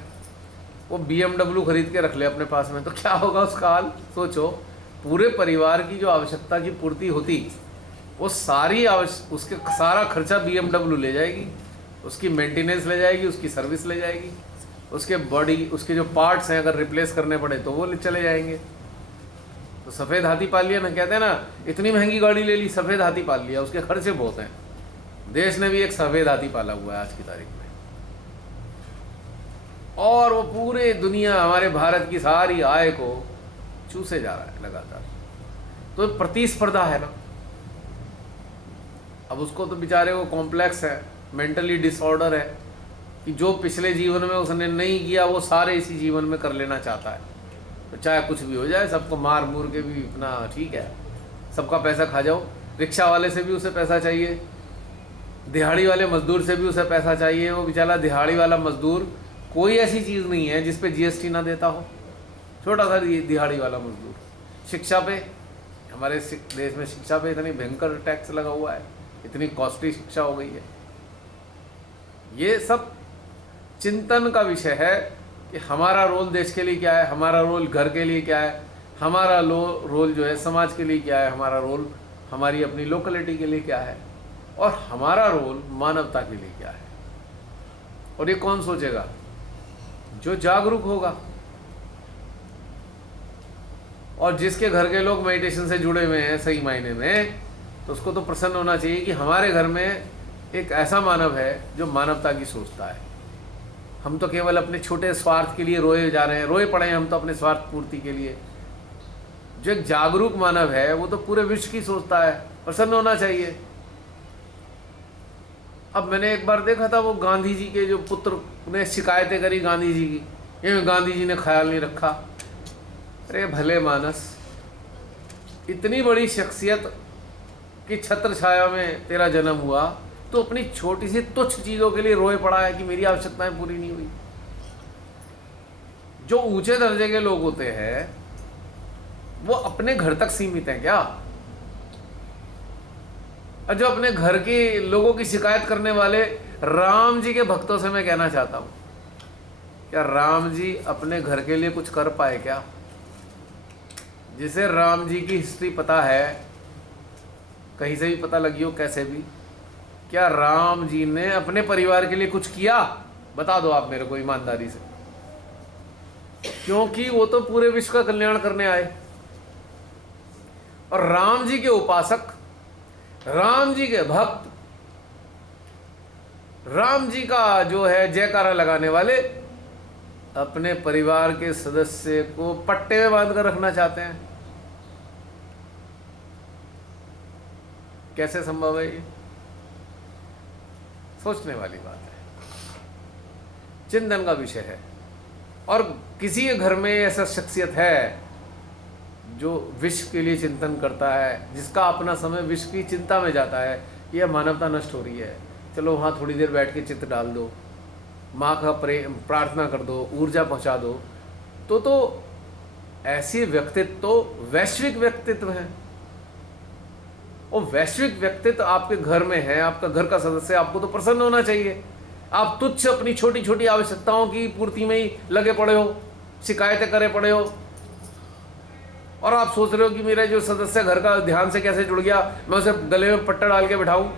वो BMW खरीद के रख ले अपने पास में, तो क्या होगा उसका हाल? सोचो, पूरे परिवार की जो आवश्यकता की पूर्ति होती, वो सारी उसके सारा खर्चा BMW ले जाएगी, उसकी मेंटेनेंस ले जाएगी, उसकी सर्विस ले जाएगी, उसके बॉडी, उसके जो पार्ट्स हैं अगर रिप्लेस करने पड़े तो वो चले जाएंगे। तो सफ़ेद हाथी पाल लिया ना, कहते हैं ना, इतनी महंगी गाड़ी ले ली, सफ़ेद हाथी पाल लिया, उसके खर्चे बहुत हैं। देश ने भी एक सफ़ेद हाथी पाला हुआ है आज की तारीख में, और वो पूरे दुनिया, हमारे भारत की सारी आय को चूसे जा रहा है लगातार। तो प्रतिस्पर्धा है ना। अब उसको तो बेचारे को कॉम्प्लेक्स है, मेंटली डिसऑर्डर है, कि जो पिछले जीवन में उसने नहीं किया वो सारे इसी जीवन में कर लेना चाहता है। तो चाहे कुछ भी हो जाए, सबको मार मूर के भी इतना ठीक है, सबका पैसा खा जाओ। रिक्शा वाले से भी उसे पैसा चाहिए, दिहाड़ी वाले मजदूर से भी उसे पैसा चाहिए। वो बेचारा दिहाड़ी वाला मजदूर, कोई ऐसी चीज़ नहीं है जिस पे GST ना देता हो, छोटा सा दिहाड़ी वाला मजदूर। शिक्षा पे, हमारे देश में शिक्षा पे इतनी भयंकर टैक्स लगा हुआ है, इतनी कॉस्टली शिक्षा हो गई है। ये सब चिंतन का विषय है कि हमारा रोल देश के लिए क्या है, हमारा रोल घर के लिए क्या है, हमारा रोल जो है समाज के लिए क्या है, हमारा रोल हमारी अपनी लोकेलिटी के लिए क्या है, और हमारा रोल मानवता के लिए क्या है। और ये कौन सोचेगा? जो जागरूक होगा। और जिसके घर के लोग मेडिटेशन से जुड़े हुए हैं सही मायने में, तो उसको तो प्रसन्न होना चाहिए कि हमारे घर में एक ऐसा मानव है जो मानवता की सोचता है। हम तो केवल अपने छोटे स्वार्थ के लिए रोए जा रहे हैं, रोए पड़े हैं हम तो अपने स्वार्थ पूर्ति के लिए। जो एक जागरूक मानव है वो तो पूरे विश्व की सोचता है, प्रसन्न होना चाहिए। अब मैंने एक बार देखा था, वो गांधी जी के जो पुत्र ने शिकायतें करी गांधी जी की, ये गांधी जी ने ख्याल नहीं रखा। अरे भले मानस, इतनी बड़ी शख्सियत की छत्र छाया में तेरा जन्म हुआ, तो अपनी छोटी सी तुच्छ चीज़ों के लिए रोए पड़ा है कि मेरी आवश्यकताएं पूरी नहीं हुई। जो ऊंचे दर्जे के लोग होते हैं वो अपने घर तक सीमित हैं क्या? और जो अपने घर के लोगों की शिकायत करने वाले राम जी के भक्तों से मैं कहना चाहता हूं, क्या राम जी अपने घर के लिए कुछ कर पाए क्या? जिसे राम जी की हिस्ट्री पता है, कहीं से भी पता लगी हो, कैसे भी, क्या राम जी ने अपने परिवार के लिए कुछ किया? बता दो आप मेरे को ईमानदारी से। क्योंकि वो तो पूरे विश्व का कल्याण करने आए। और राम जी के उपासक, राम जी के भक्त, राम जी का जो है जयकारा लगाने वाले अपने परिवार के सदस्य को पट्टे में बांध कर रखना चाहते हैं। कैसे संभव है ये? सोचने वाली बात है, चिंतन का विषय है। और किसी के घर में ऐसा शख्सियत है जो विश्व के लिए चिंतन करता है, जिसका अपना समय विश्व की चिंता में जाता है, यह मानवता नष्ट हो रही है। चलो वहाँ थोड़ी देर बैठ के चित्त डाल दो, माँ का प्रेम प्रार्थना कर दो, ऊर्जा पहुँचा दो, तो ऐसे व्यक्तित्व तो वैश्विक व्यक्तित्व हैं। और वैश्विक व्यक्तित्व आपके घर में है, आपका घर का सदस्य, आपको तो प्रसन्न होना चाहिए। आप तुच्छ अपनी छोटी छोटी आवश्यकताओं की पूर्ति में ही लगे पड़े हो, शिकायतें करे पड़े हो, और आप सोच रहे हो कि मेरा जो सदस्य घर का ध्यान से कैसे जुड़ गया, मैं उसे गले में पट्टा डाल के बिठाऊं।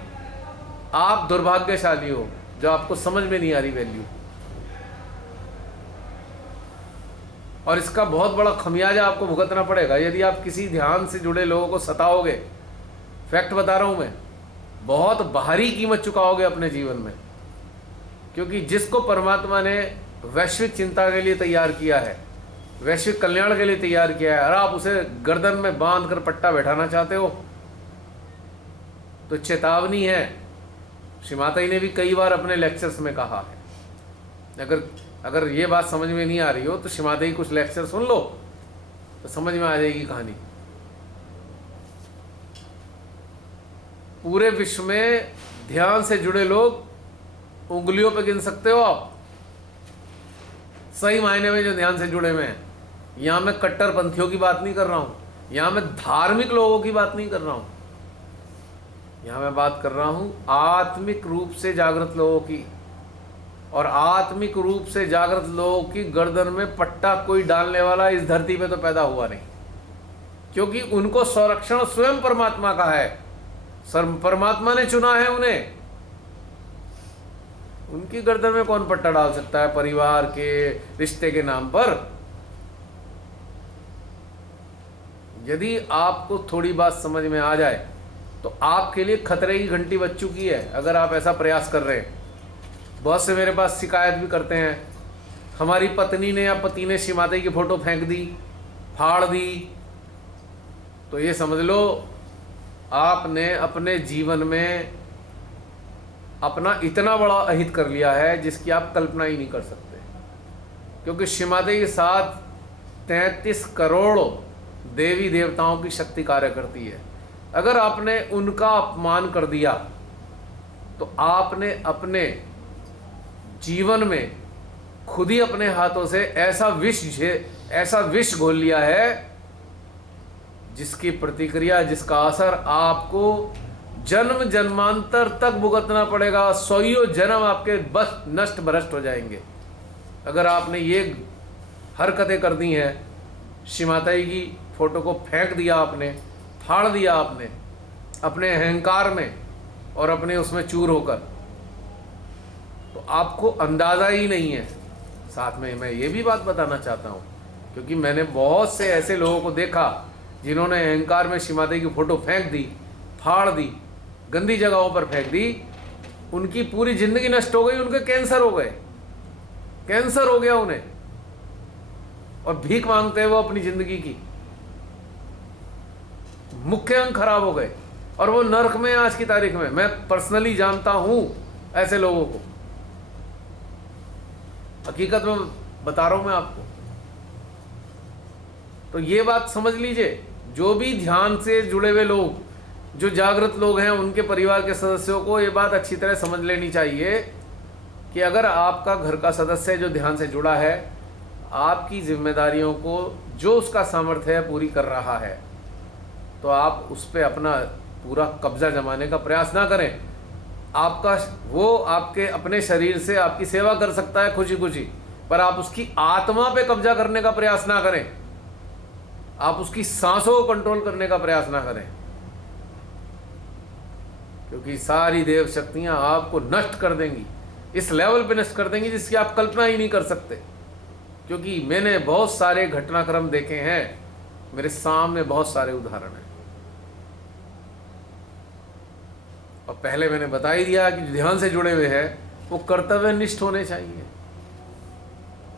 आप दुर्भाग्यशाली हो जो आपको समझ में नहीं आ रही वैल्यू। और इसका बहुत बड़ा खमियाजा आपको भुगतना पड़ेगा यदि आप किसी ध्यान से जुड़े लोगों को सताओगे। फैक्ट बता रहा हूं मैं, बहुत भारी कीमत चुकाओगे अपने जीवन में। क्योंकि जिसको परमात्मा ने वैश्विक चिंता के लिए तैयार किया है, वैश्विक कल्याण के लिए तैयार किया है, और आप उसे गर्दन में बांध कर पट्टा बैठाना चाहते हो, तो चेतावनी है। श्री माता जी ने भी कई बार अपने लेक्चर्स में कहा है। अगर ये बात समझ में नहीं आ रही हो तो श्री माता जी कुछ लेक्चर सुन लो तो समझ में आ जाएगी कहानी। पूरे विश्व में ध्यान से जुड़े लोग उंगलियों पे गिन सकते हो आप, सही मायने में जो ध्यान से जुड़े हुए हैं। यहां मैं कट्टरपंथियों की बात नहीं कर रहा हूं, यहां मैं धार्मिक लोगों की बात नहीं कर रहा हूं, यहां मैं बात कर रहा हूं आत्मिक रूप से जागृत लोगों की। और आत्मिक रूप से जागृत लोगों की गर्दन में पट्टा कोई डालने वाला इस धरती पे तो पैदा हुआ नहीं, क्योंकि उनको संरक्षण स्वयं परमात्मा का है। परमात्मा ने चुना है उन्हें। उनकी गर्दन में कौन पट्टा डाल सकता है परिवार के रिश्ते के नाम पर? यदि आपको थोड़ी बात समझ में आ जाए तो आपके लिए खतरे की घंटी बज चुकी है अगर आप ऐसा प्रयास कर रहे हैं। बहुत से मेरे पास शिकायत भी करते हैं, हमारी पत्नी ने या पति ने श्री माता की फोटो फेंक दी, फाड़ दी। तो ये समझ लो आपने अपने जीवन में अपना इतना बड़ा अहित कर लिया है जिसकी आप कल्पना ही नहीं कर सकते। क्योंकि श्री माता के साथ 33 करोड़ देवी देवताओं की शक्ति कार्य करती है। अगर आपने उनका अपमान कर दिया तो आपने अपने जीवन में खुद ही अपने हाथों से ऐसा विष घोल लिया है जिसकी प्रतिक्रिया, जिसका असर आपको जन्म जन्मांतर तक भुगतना पड़ेगा। 100 जन्म आपके बस नष्ट भ्रष्ट हो जाएंगे अगर आपने ये हरकतें कर दी हैं। श्री माता जी की फोटो को फेंक दिया आपने, फाड़ दिया आपने अपने अहंकार में और अपने उसमें चूर होकर। तो आपको अंदाज़ा ही नहीं है। साथ में मैं ये भी बात बताना चाहता हूँ, क्योंकि मैंने बहुत से ऐसे लोगों को देखा जिन्होंने अहंकार में सीमा देवी की फ़ोटो फेंक दी, फाड़ दी, गंदी जगहों पर फेंक दी, उनकी पूरी ज़िंदगी नष्ट हो गई, उनके कैंसर हो गए, कैंसर हो गया उन्हें, और भीख मांगते हैं वो अपनी ज़िंदगी की, मुख्य अंग खराब हो गए, और वो नरक में आज की तारीख में। मैं पर्सनली जानता हूं ऐसे लोगों को, हकीकत में बता रहा हूं मैं आपको। तो ये बात समझ लीजिए, जो भी ध्यान से जुड़े हुए लोग, जो जागृत लोग हैं, उनके परिवार के सदस्यों को ये बात अच्छी तरह समझ लेनी चाहिए कि अगर आपका घर का सदस्य जो ध्यान से जुड़ा है, आपकी जिम्मेदारियों को जो उसका सामर्थ्य है पूरी कर रहा है, तो आप उस पर अपना पूरा कब्जा जमाने का प्रयास ना करें। आपका वो आपके अपने शरीर से आपकी सेवा कर सकता है खुशी खुशी, पर आप उसकी आत्मा पे कब्जा करने का प्रयास ना करें, आप उसकी सांसों को कंट्रोल करने का प्रयास ना करें, क्योंकि सारी देव शक्तियां आपको नष्ट कर देंगी, इस लेवल पे नष्ट कर देंगी जिसकी आप कल्पना ही नहीं कर सकते। क्योंकि मैंने बहुत सारे घटनाक्रम देखे हैं, मेरे सामने बहुत सारे उदाहरण हैं। और पहले मैंने बता ही दिया कि ध्यान से जुड़े हुए हैं वो कर्तव्यनिष्ठ होने चाहिए।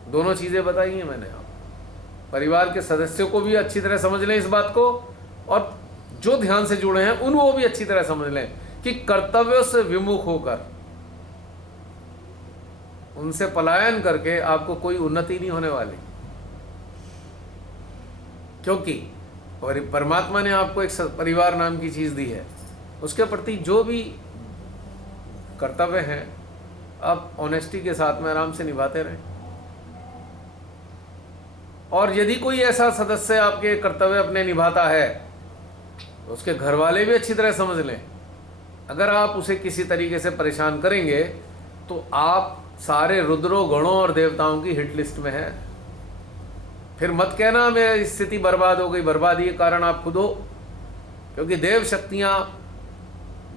दोनों चीज़ें बताई हैं मैंने। आप परिवार के सदस्यों को भी अच्छी तरह समझ लें इस बात को, और जो ध्यान से जुड़े हैं उनको भी अच्छी तरह समझ लें कि कर्तव्यों से विमुख होकर, उनसे पलायन करके आपको कोई उन्नति नहीं होने वाली। क्योंकि परमात्मा ने आपको एक परिवार नाम की चीज़ दी है, उसके प्रति जो भी कर्तव्य हैं आप ऑनेस्टी के साथ में आराम से निभाते रहें। और यदि कोई ऐसा सदस्य आपके कर्तव्य अपने निभाता है तो उसके घर वाले भी अच्छी तरह समझ लें, अगर आप उसे किसी तरीके से परेशान करेंगे तो आप सारे रुद्रों गणों और देवताओं की हिट लिस्ट में हैं। फिर मत कहना मेरी स्थिति बर्बाद हो गई, बर्बादी के कारण आप खुद हो, क्योंकि देव शक्तियाँ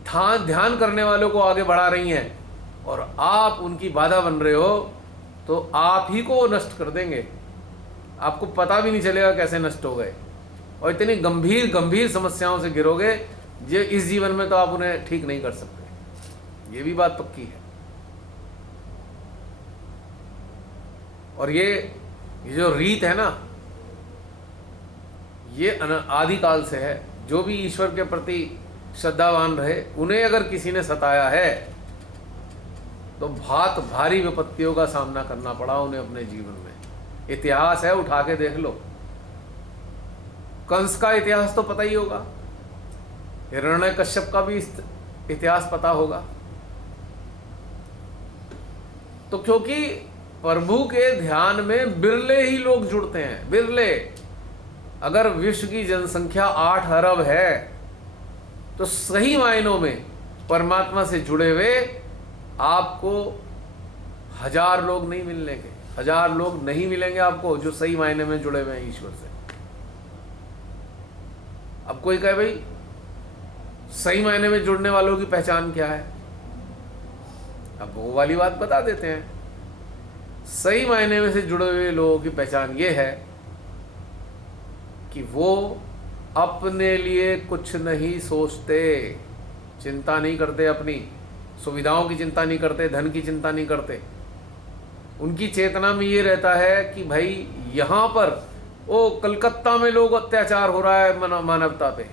ध्यान करने वालों को आगे बढ़ा रही हैं और आप उनकी बाधा बन रहे हो, तो आप ही को नष्ट कर देंगे, आपको पता भी नहीं चलेगा कैसे नष्ट हो गए, और इतनी गंभीर गंभीर समस्याओं से गिरोगे जो इस जीवन में तो आप उन्हें ठीक नहीं कर सकते। ये भी बात पक्की है। और ये जो रीत है ना, ये आदिकाल से है। जो भी ईश्वर के प्रति श्रद्धावान रहे, उन्हें अगर किसी ने सताया है तो भारी विपत्तियों का सामना करना पड़ा उन्हें अपने जीवन में। इतिहास है, उठा के देख लो। कंस का इतिहास तो पता ही होगा, हिरण्यकश्यप का भी इतिहास पता होगा। तो क्योंकि प्रभु के ध्यान में बिरले ही लोग जुड़ते हैं, बिरले। अगर विश्व की जनसंख्या 8 अरब है तो सही मायनों में परमात्मा से जुड़े हुए आपको 1000 लोग नहीं मिलेंगे, 1000 लोग नहीं मिलेंगे आपको जो सही मायने में जुड़े हुए हैं ईश्वर से। अब कोई कहे भाई सही मायने में जुड़ने वालों की पहचान क्या है, अब वो वाली बात बता देते हैं। सही मायने में से जुड़े हुए लोगों की पहचान ये है कि वो अपने लिए कुछ नहीं सोचते, चिंता नहीं करते, अपनी सुविधाओं की चिंता नहीं करते, धन की चिंता नहीं करते। उनकी चेतना में ये रहता है कि भाई यहाँ पर वो कलकत्ता में लोग अत्याचार हो रहा है मानवता पे,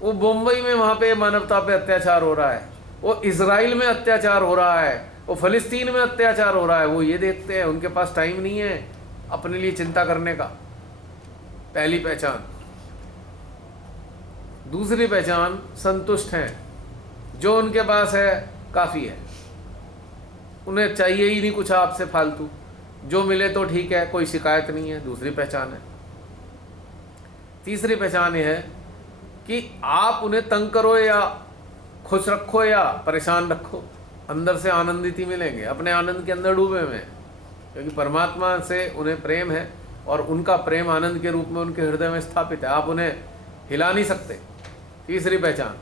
वो मुंबई में वहाँ पे मानवता पे अत्याचार हो रहा है, वो इजराइल में अत्याचार हो रहा है, वो फलस्तीन में अत्याचार हो रहा है, वो ये देखते हैं। उनके पास टाइम नहीं है अपने लिए चिंता करने का। पहली पहचान। दूसरी पहचान, संतुष्ट हैं, जो उनके पास है काफ़ी है, उन्हें चाहिए ही नहीं कुछ आपसे फालतू, जो मिले तो ठीक है, कोई शिकायत नहीं है। दूसरी पहचान है। तीसरी पहचान ये है कि आप उन्हें तंग करो या खुश रखो या परेशान रखो, अंदर से आनंदित ही मिलेंगे, अपने आनंद के अंदर डूबे हुए हैं, क्योंकि परमात्मा से उन्हें प्रेम है और उनका प्रेम आनंद के रूप में उनके हृदय में स्थापित है, आप उन्हें हिला नहीं सकते। तीसरी पहचान।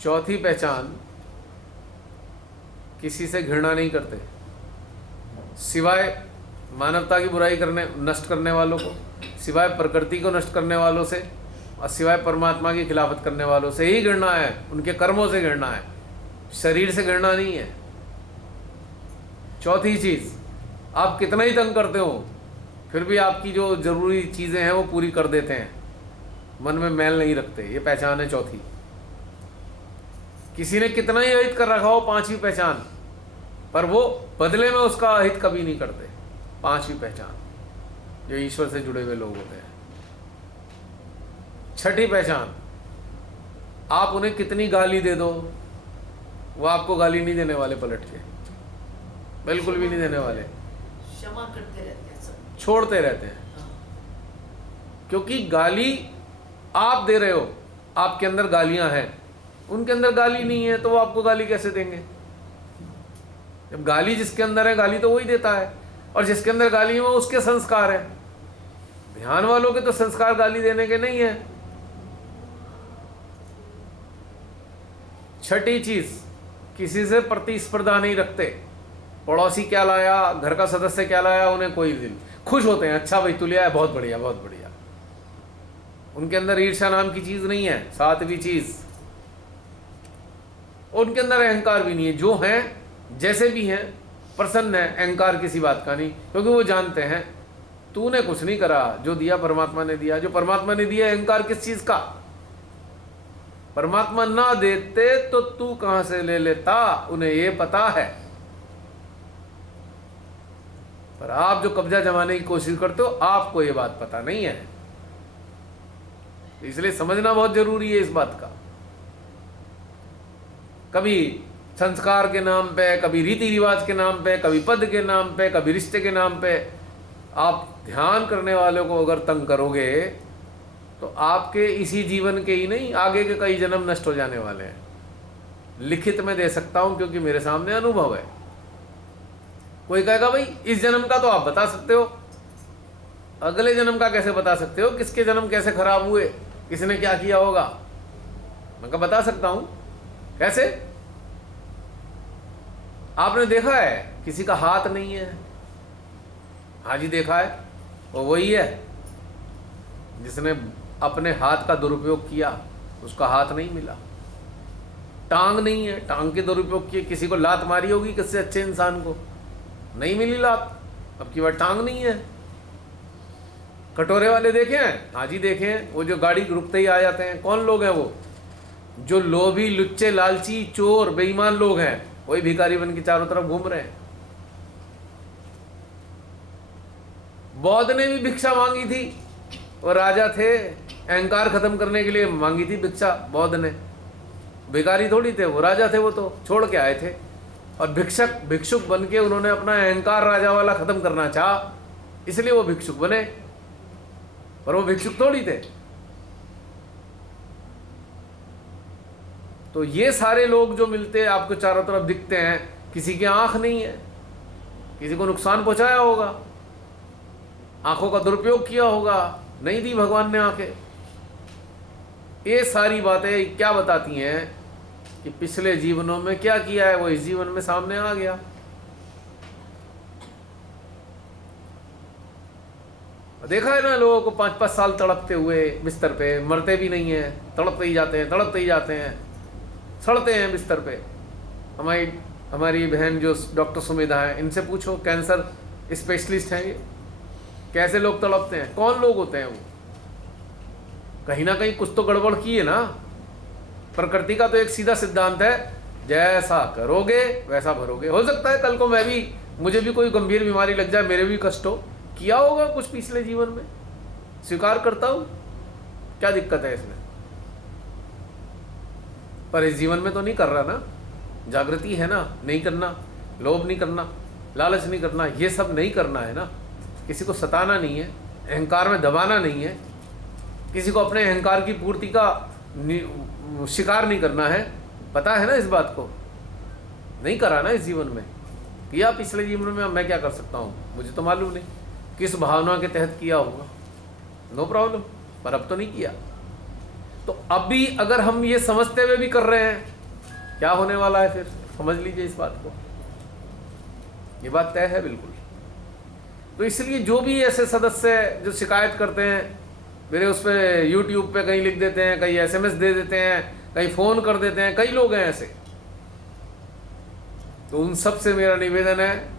चौथी पहचान, किसी से घृणा नहीं करते, सिवाय मानवता की बुराई करने नष्ट करने वालों को, सिवाय प्रकृति को नष्ट करने वालों से, और सिवाय परमात्मा की खिलाफत करने वालों से ही घृणा है। उनके कर्मों से घृणा है, शरीर से घृणा नहीं है। चौथी चीज, आप कितना ही तंग करते हो फिर भी आपकी जो जरूरी चीजें हैं वो पूरी कर देते हैं, मन में मैल नहीं रखते। ये पहचान है चौथी। किसी ने कितना ही अहित कर रखा हो, पांचवी पहचान, पर वो बदले में उसका अहित कभी नहीं करते। पांचवी पहचान, जो ईश्वर से जुड़े हुए लोग होते हैं। छठी पहचान, आप उन्हें कितनी गाली दे दो, वो आपको गाली नहीं देने वाले पलट के, बिल्कुल भी नहीं देने वाले। क्षमा करते रहते हैं सब, छोड़ते रहते हैं। हाँ। क्योंकि गाली आप दे रहे हो, आपके अंदर गालियां हैं, उनके अंदर गाली नहीं है, तो वो आपको गाली कैसे देंगे? जब गाली जिसके अंदर है, गाली तो वही देता है, और जिसके अंदर गाली है वो उसके संस्कार है। ध्यान वालों के तो संस्कार गाली देने के नहीं है। छठी चीज, किसी से प्रतिस्पर्धा नहीं रखते। पड़ोसी क्या लाया, घर का सदस्य क्या लाया, उन्हें कोई दिल, खुश होते हैं, अच्छा भाई तू लिया है, बहुत बढ़िया बहुत बढ़िया। उनके अंदर ईर्ष्या नाम की चीज नहीं है। सातवीं चीज, उनके अंदर अहंकार भी नहीं है। जो हैं जैसे भी हैं प्रसन्न है, अहंकार किसी बात का नहीं, क्योंकि वो जानते हैं तूने कुछ नहीं करा, जो दिया परमात्मा ने दिया। जो परमात्मा ने दिया, अहंकार किस चीज का? परमात्मा ना देते तो तू कहां से ले लेता, उन्हें ये पता है। पर आप जो कब्जा जमाने की कोशिश करते हो, आपको ये बात पता नहीं है। इसलिए समझना बहुत जरूरी है इस बात का। कभी संस्कार के नाम पे, कभी रीति रिवाज के नाम पे, कभी पद के नाम पे, कभी रिश्ते के नाम पे आप ध्यान करने वालों को अगर तंग करोगे तो आपके इसी जीवन के ही नहीं, आगे के कई जन्म नष्ट हो जाने वाले हैं। लिखित में दे सकता हूं क्योंकि मेरे सामने अनुभव है। कोई कहेगा भाई इस जन्म का तो आप बता सकते हो, अगले जन्म का कैसे बता सकते हो? किसके जन्म कैसे खराब हुए, किसने क्या किया होगा? मैं कहा बता सकता हूं। कैसे? आपने देखा है किसी का हाथ नहीं है? हाँ जी देखा है। वो वही है जिसने अपने हाथ का दुरुपयोग किया, उसका हाथ नहीं मिला। टांग नहीं है, टांग के दुरुपयोग किए, किसी को लात मारी होगी किससे अच्छे इंसान को, नहीं मिली लात, अब की बार टांग नहीं है। कटोरे वाले देखे हैं? हाँ जी देखे हैं। वो जो गाड़ी रुकते ही आ जाते हैं, कौन लोग हैं वो? जो लोभी, लुच्चे, लालची, चोर, बेईमान लोग हैं, वही भिखारी बन के चारों तरफ घूम रहे हैं। बौद्ध ने भी भिक्षा मांगी थी, वो राजा थे, अहंकार खत्म करने के लिए मांगी थी भिक्षा बौद्ध ने। भिखारी थोड़ी थे वो, राजा थे, वो तो छोड़ के आए थे। और भिक्षुक बन के उन्होंने अपना अहंकार राजा वाला खत्म करना चाहा, इसलिए वो भिक्षुक बने, पर वो भिक्षुक थोड़ी थे। तो ये सारे लोग जो मिलते आपको चारों तरफ दिखते हैं, किसी की आंख नहीं है, किसी को नुकसान पहुंचाया होगा, आंखों का दुरुपयोग किया होगा, नहीं दी भगवान ने आंखें। ये सारी बातें क्या बताती हैं कि पिछले जीवनों में क्या किया है वो इस जीवन में सामने आ गया। देखा है ना लोगों को 5-5 साल तड़पते हुए बिस्तर पे, मरते भी नहीं है, तड़पते ही जाते हैं, तड़पते ही जाते हैं, सड़ते हैं बिस्तर पे। हमारी बहन जो डॉक्टर सुमेधा है, इनसे पूछो, कैंसर स्पेशलिस्ट हैं ये, कैसे लोग तड़पते हैं, कौन लोग होते हैं वो? कहीं ना कहीं कुछ तो गड़बड़ की है ना। प्रकृति का तो एक सीधा सिद्धांत है, जैसा करोगे वैसा भरोगे। हो सकता है कल को मुझे भी कोई गंभीर बीमारी लग जाए, मेरे भी कष्ट हो, किया होगा कुछ पिछले जीवन में, स्वीकार करता हूं, क्या दिक्कत है इसमें? पर इस जीवन में तो नहीं कर रहा ना, जागृति है ना, नहीं करना, लोभ नहीं करना, लालच नहीं करना, ये सब नहीं करना है ना। किसी को सताना नहीं है, अहंकार में दबाना नहीं है, किसी को अपने अहंकार की पूर्ति का शिकार नहीं करना है। पता है ना इस बात को? नहीं करा ना इस जीवन में, किया पिछले जीवन में, मैं क्या कर सकता हूँ, मुझे तो मालूम नहीं किस भावना के तहत किया होगा, नो प्रॉब्लम, पर अब तो नहीं किया। तो अभी अगर हम ये समझते हुए भी कर रहे हैं, क्या होने वाला है फिर? समझ लीजिए इस बात को। ये बात तय है बिल्कुल। तो इसलिए जो भी ऐसे सदस्य जो शिकायत करते हैं, मेरे उस पर यूट्यूब पे कहीं लिख देते हैं, कहीं SMS दे देते हैं, कहीं फ़ोन कर देते हैं, कई लोग हैं ऐसे, तो उन सब से मेरा निवेदन है,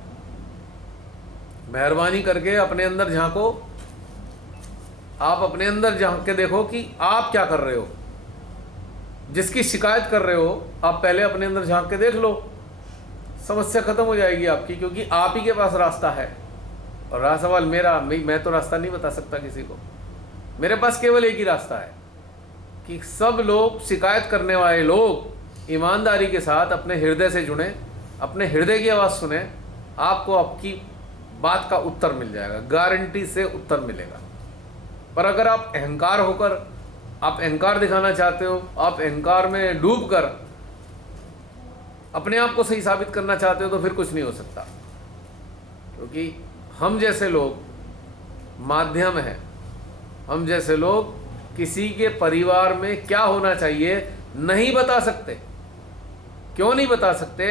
मेहरबानी करके अपने अंदर झांको। आप अपने अंदर झांक के देखो कि आप क्या कर रहे हो। जिसकी शिकायत कर रहे हो, आप पहले अपने अंदर झांक के देख लो, समस्या खत्म हो जाएगी आपकी, क्योंकि आप ही के पास रास्ता है। और रहा सवाल मेरा, मैं तो रास्ता नहीं बता सकता किसी को, मेरे पास केवल एक ही रास्ता है कि सब लोग, शिकायत करने वाले लोग ईमानदारी के साथ अपने हृदय से जुड़ें, अपने हृदय की आवाज़ सुने, आपको आपकी बात का उत्तर मिल जाएगा, गारंटी से उत्तर मिलेगा। पर अगर आप अहंकार होकर, आप अहंकार दिखाना चाहते हो, आप अहंकार में डूब कर अपने आप को सही साबित करना चाहते हो, तो फिर कुछ नहीं हो सकता। क्योंकि हम जैसे लोग माध्यम हैं, हम जैसे लोग किसी के परिवार में क्या होना चाहिए नहीं बता सकते। क्यों नहीं बता सकते?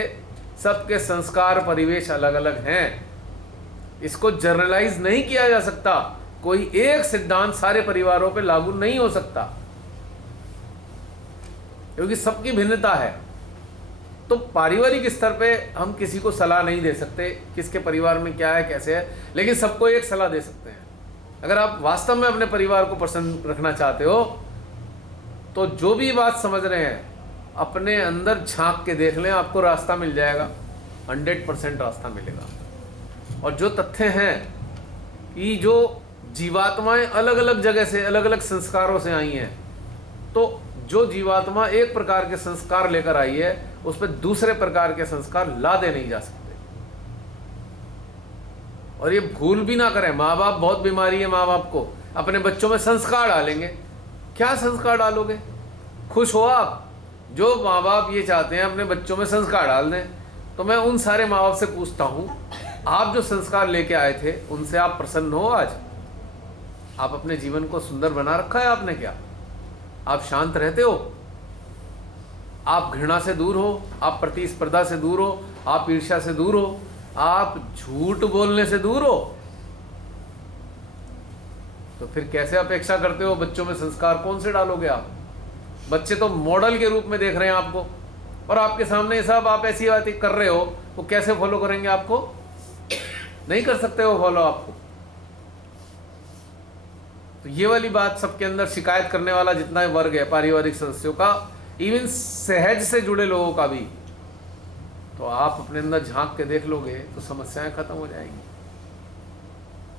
सबके संस्कार परिवेश अलग अलग हैं, इसको जनरलाइज नहीं किया जा सकता। कोई एक सिद्धांत सारे परिवारों पे लागू नहीं हो सकता, क्योंकि सबकी भिन्नता है। तो पारिवारिक स्तर पे हम किसी को सलाह नहीं दे सकते किसके परिवार में क्या है कैसे है, लेकिन सबको एक सलाह दे सकते हैं। अगर आप वास्तव में अपने परिवार को प्रसन्न रखना चाहते हो, तो जो भी बात समझ रहे हैं अपने अंदर झांक के देख लें, आपको रास्ता मिल जाएगा, 100% रास्ता मिलेगा। और जो तथ्य हैं कि जो जीवात्माएं अलग अलग जगह से, अलग अलग संस्कारों से आई हैं, तो जो जीवात्मा एक प्रकार के संस्कार लेकर आई है, उस पर दूसरे प्रकार के संस्कार लादे नहीं जा सकते। और ये भूल भी ना करें, माँ बाप, बहुत बीमारी है माँ बाप को, अपने बच्चों में संस्कार डालेंगे। क्या संस्कार डालोगे? खुश हो आप? जो माँ बाप ये चाहते हैं अपने बच्चों में संस्कार डाल दें, तो मैं उन सारे माँ बाप से पूछता हूँ, आप जो संस्कार लेके आए थे उनसे आप प्रसन्न हो? आज आप अपने जीवन को सुंदर बना रखा है आपने क्या? आप शांत रहते हो? आप घृणा से दूर हो? आप प्रतिस्पर्धा से दूर हो? आप ईर्ष्या से दूर हो? आप झूठ बोलने से दूर हो? तो फिर कैसे अपेक्षा करते हो बच्चों में संस्कार कौन से डालोगे आप? बच्चे तो मॉडल के रूप में देख रहे हैं आपको, और आपके सामने सब आप ऐसी बातें कर रहे हो, वो कैसे फॉलो करेंगे आपको? नहीं कर सकते वो फॉलो आपको। तो ये वाली बात सबके अंदर, शिकायत करने वाला जितना वर्ग है पारिवारिक सदस्यों का, इवन सहज से जुड़े लोगों का भी, तो आप अपने अंदर झांक के देख लोगे तो समस्याएं खत्म हो जाएंगी,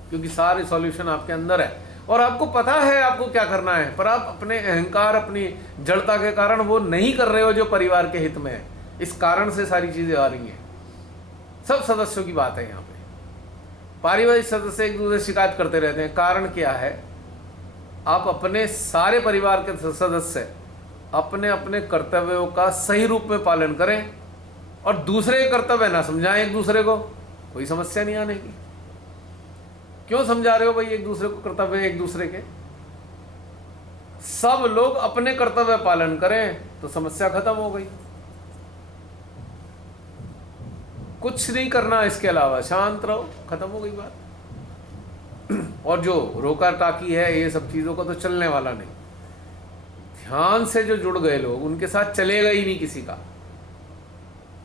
क्योंकि सारे सॉल्यूशन आपके अंदर है और आपको पता है आपको क्या करना है। पर आप अपने अहंकार, अपनी जड़ता के कारण वो नहीं कर रहे हो जो परिवार के हित में है। इस कारण से सारी चीजें आ रही हैं। सब सदस्यों की बात है यहाँ पे। पारिवारिक सदस्य एक दूसरे से शिकायत करते रहते हैं, कारण क्या है? आप अपने सारे परिवार के सदस्य अपने अपने कर्तव्यों का सही रूप में पालन करें और दूसरे के कर्तव्य ना समझाएं एक दूसरे को, कोई समस्या नहीं आने की। क्यों समझा रहे हो भाई एक दूसरे को कर्तव्य एक दूसरे के? सब लोग अपने कर्तव्य पालन करें तो समस्या खत्म हो गई। कुछ नहीं करना इसके अलावा, शांत रहो, खत्म हो गई बात। और जो रोका टाकी है ये सब चीजों का तो चलने वाला नहीं। ध्यान से जो जुड़ गए लोग, उनके साथ चलेगा ही नहीं किसी का।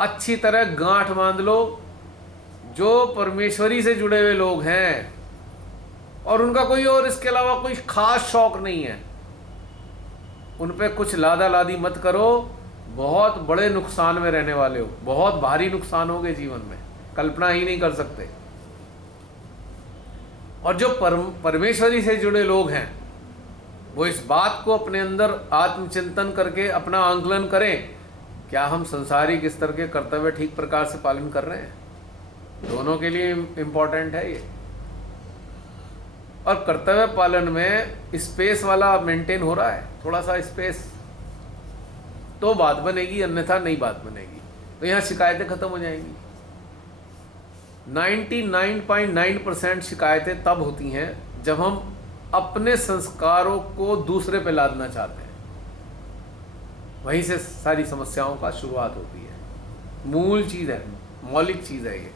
अच्छी तरह गांठ बांध लो। जो परमेश्वरी से जुड़े हुए लोग हैं और उनका कोई और इसके अलावा कोई खास शौक नहीं है, उन पे कुछ लादा लादी मत करो। बहुत बड़े नुकसान में रहने वाले हो, बहुत भारी नुकसान होगे जीवन में, कल्पना ही नहीं कर सकते। और जो परमेश्वरी से जुड़े लोग हैं वो इस बात को अपने अंदर आत्मचिंतन करके अपना आंकलन करें, क्या हम संसारिक स्तर के कर्तव्य ठीक प्रकार से पालन कर रहे हैं? दोनों के लिए इम्पोर्टेंट है ये। और कर्तव्य पालन में स्पेस वाला मेंटेन हो रहा है, थोड़ा सा स्पेस, तो बात बनेगी, अन्यथा नहीं बात बनेगी। तो यहाँ शिकायतें खत्म हो जाएंगी। 99.9% शिकायतें तब होती हैं जब हम अपने संस्कारों को दूसरे पे लादना चाहते हैं। वहीं से सारी समस्याओं का शुरुआत होती है। मूल चीज़ है, मौलिक चीज़ है ये।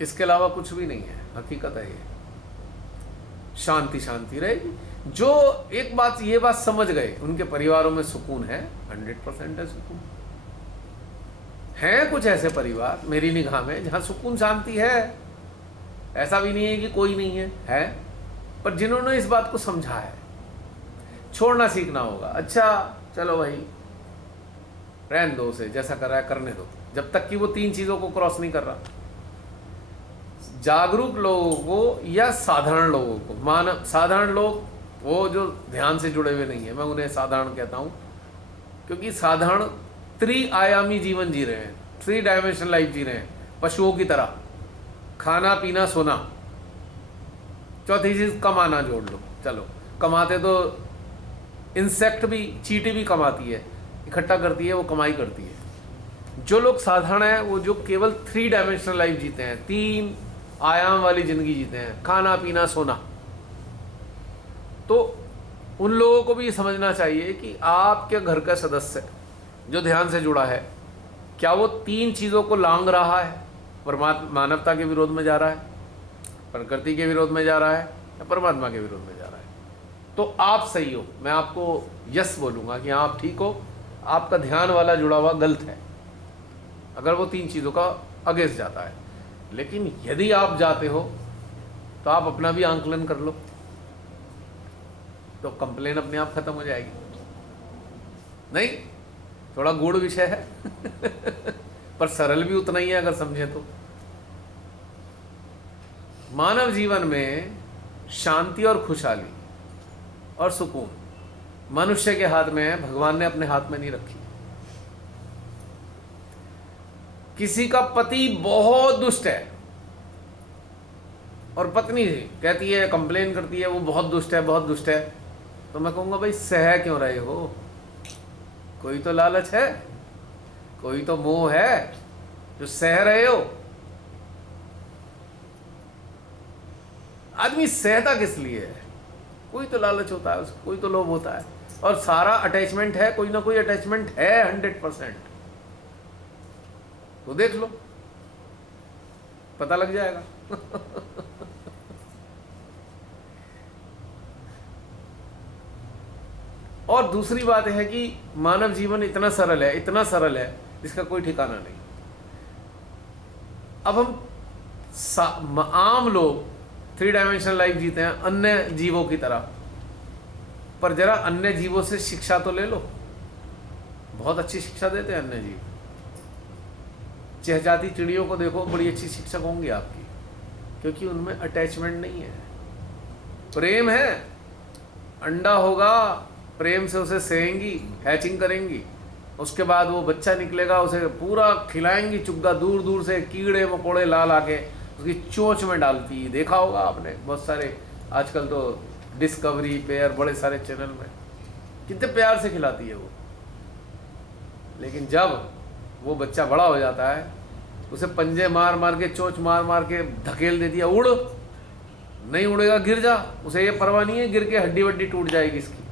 इसके अलावा कुछ भी नहीं है, हकीकत है ये। शांति शांति रहेगी। जो एक बात, ये बात समझ गए, उनके परिवारों में सुकून है, 100% है सुकून। हैं कुछ ऐसे परिवार मेरी निगाह में जहां सुकून शांति है, ऐसा भी नहीं है कि कोई नहीं है, पर जिन्होंने इस बात को समझा है। छोड़ना सीखना होगा। अच्छा चलो भाई रहने दो उसे, जैसा कर रहा है करने दो, जब तक कि वो 3 चीजों को क्रॉस नहीं कर रहा। जागरूक लोगों को या साधारण लोगों को, मानव साधारण लोग वो जो ध्यान से जुड़े हुए नहीं है, मैं उन्हें साधारण कहता हूं, क्योंकि साधारण त्रिआयामी जीवन जी रहे हैं, 3 डायमेंशनल लाइफ जी रहे हैं, पशुओं की तरह। खाना पीना सोना, चौथी चीज कमाना जोड़ लो। चलो कमाते तो इंसेक्ट भी, चींटी भी कमाती है, इकट्ठा करती है, वो कमाई करती है। जो लोग साधारण हैं वो जो केवल 3 डायमेंशनल लाइफ जीते हैं, 3 आयाम वाली जिंदगी जीते हैं, खाना पीना सोना, तो उन लोगों को भी ये समझना चाहिए कि आपके घर का सदस्य जो ध्यान से जुड़ा है, क्या वो 3 चीज़ों को लांग रहा है? मानवता के विरोध में जा रहा है, प्रकृति के विरोध में जा रहा है, या परमात्मा के विरोध में जा रहा है? तो आप सही हो, मैं आपको यस बोलूँगा कि हाँ आप ठीक हो। आपका ध्यान वाला जुड़ा हुआ गलत है अगर वो 3 चीज़ों का अगेंस्ट जाता है। लेकिन यदि आप जाते हो तो आप अपना भी आंकलन कर लो, तो कंप्लेन अपने आप खत्म हो जाएगी। नहीं, थोड़ा गूढ़ विषय है पर सरल भी उतना ही है अगर समझे तो। मानव जीवन में शांति और खुशहाली और सुकून मनुष्य के हाथ में है, भगवान ने अपने हाथ में नहीं रखी। किसी का पति बहुत दुष्ट है और पत्नी कहती है, कंप्लेन करती है, वो बहुत दुष्ट है, बहुत दुष्ट है, तो मैं कहूंगा भाई सह क्यों रहे हो? कोई तो लालच है, कोई तो मोह है जो सह रहे हो। आदमी सहता किस लिए है? कोई तो लालच होता है उसको, कोई तो लोभ होता है, और सारा अटैचमेंट है, कोई ना कोई अटैचमेंट है 100%। तो देख लो, पता लग जाएगा और दूसरी बात है कि मानव जीवन इतना सरल है, इतना सरल है जिसका कोई ठिकाना नहीं। अब हम आम लोग 3 डायमेंशनल लाइफ जीते हैं अन्य जीवों की तरह, पर जरा अन्य जीवों से शिक्षा तो ले लो। बहुत अच्छी शिक्षा देते हैं अन्य जीव। चहजाती चिड़ियों को देखो, बड़ी अच्छी शिक्षक होंगी आपकी, क्योंकि उनमें अटैचमेंट नहीं है, प्रेम है। अंडा होगा, प्रेम से उसे सेंगी, हैचिंग करेंगी, उसके बाद वो बच्चा निकलेगा, उसे पूरा खिलाएंगी, चुग्गा दूर दूर से कीड़े मकोड़े ला ला के उसकी चोंच में डालती। देखा होगा आपने, बहुत सारे आजकल तो डिस्कवरी पे और बड़े सारे चैनल में कितने प्यार से खिलाती है वो। लेकिन जब वो बच्चा बड़ा हो जाता है, उसे पंजे मार मार के, चोंच मार मार के धकेल देती है, उड़। नहीं उड़ेगा, गिर जा, उसे ये परवाह नहीं है, गिर के हड्डी वड्डी टूट जाएगी इसकी।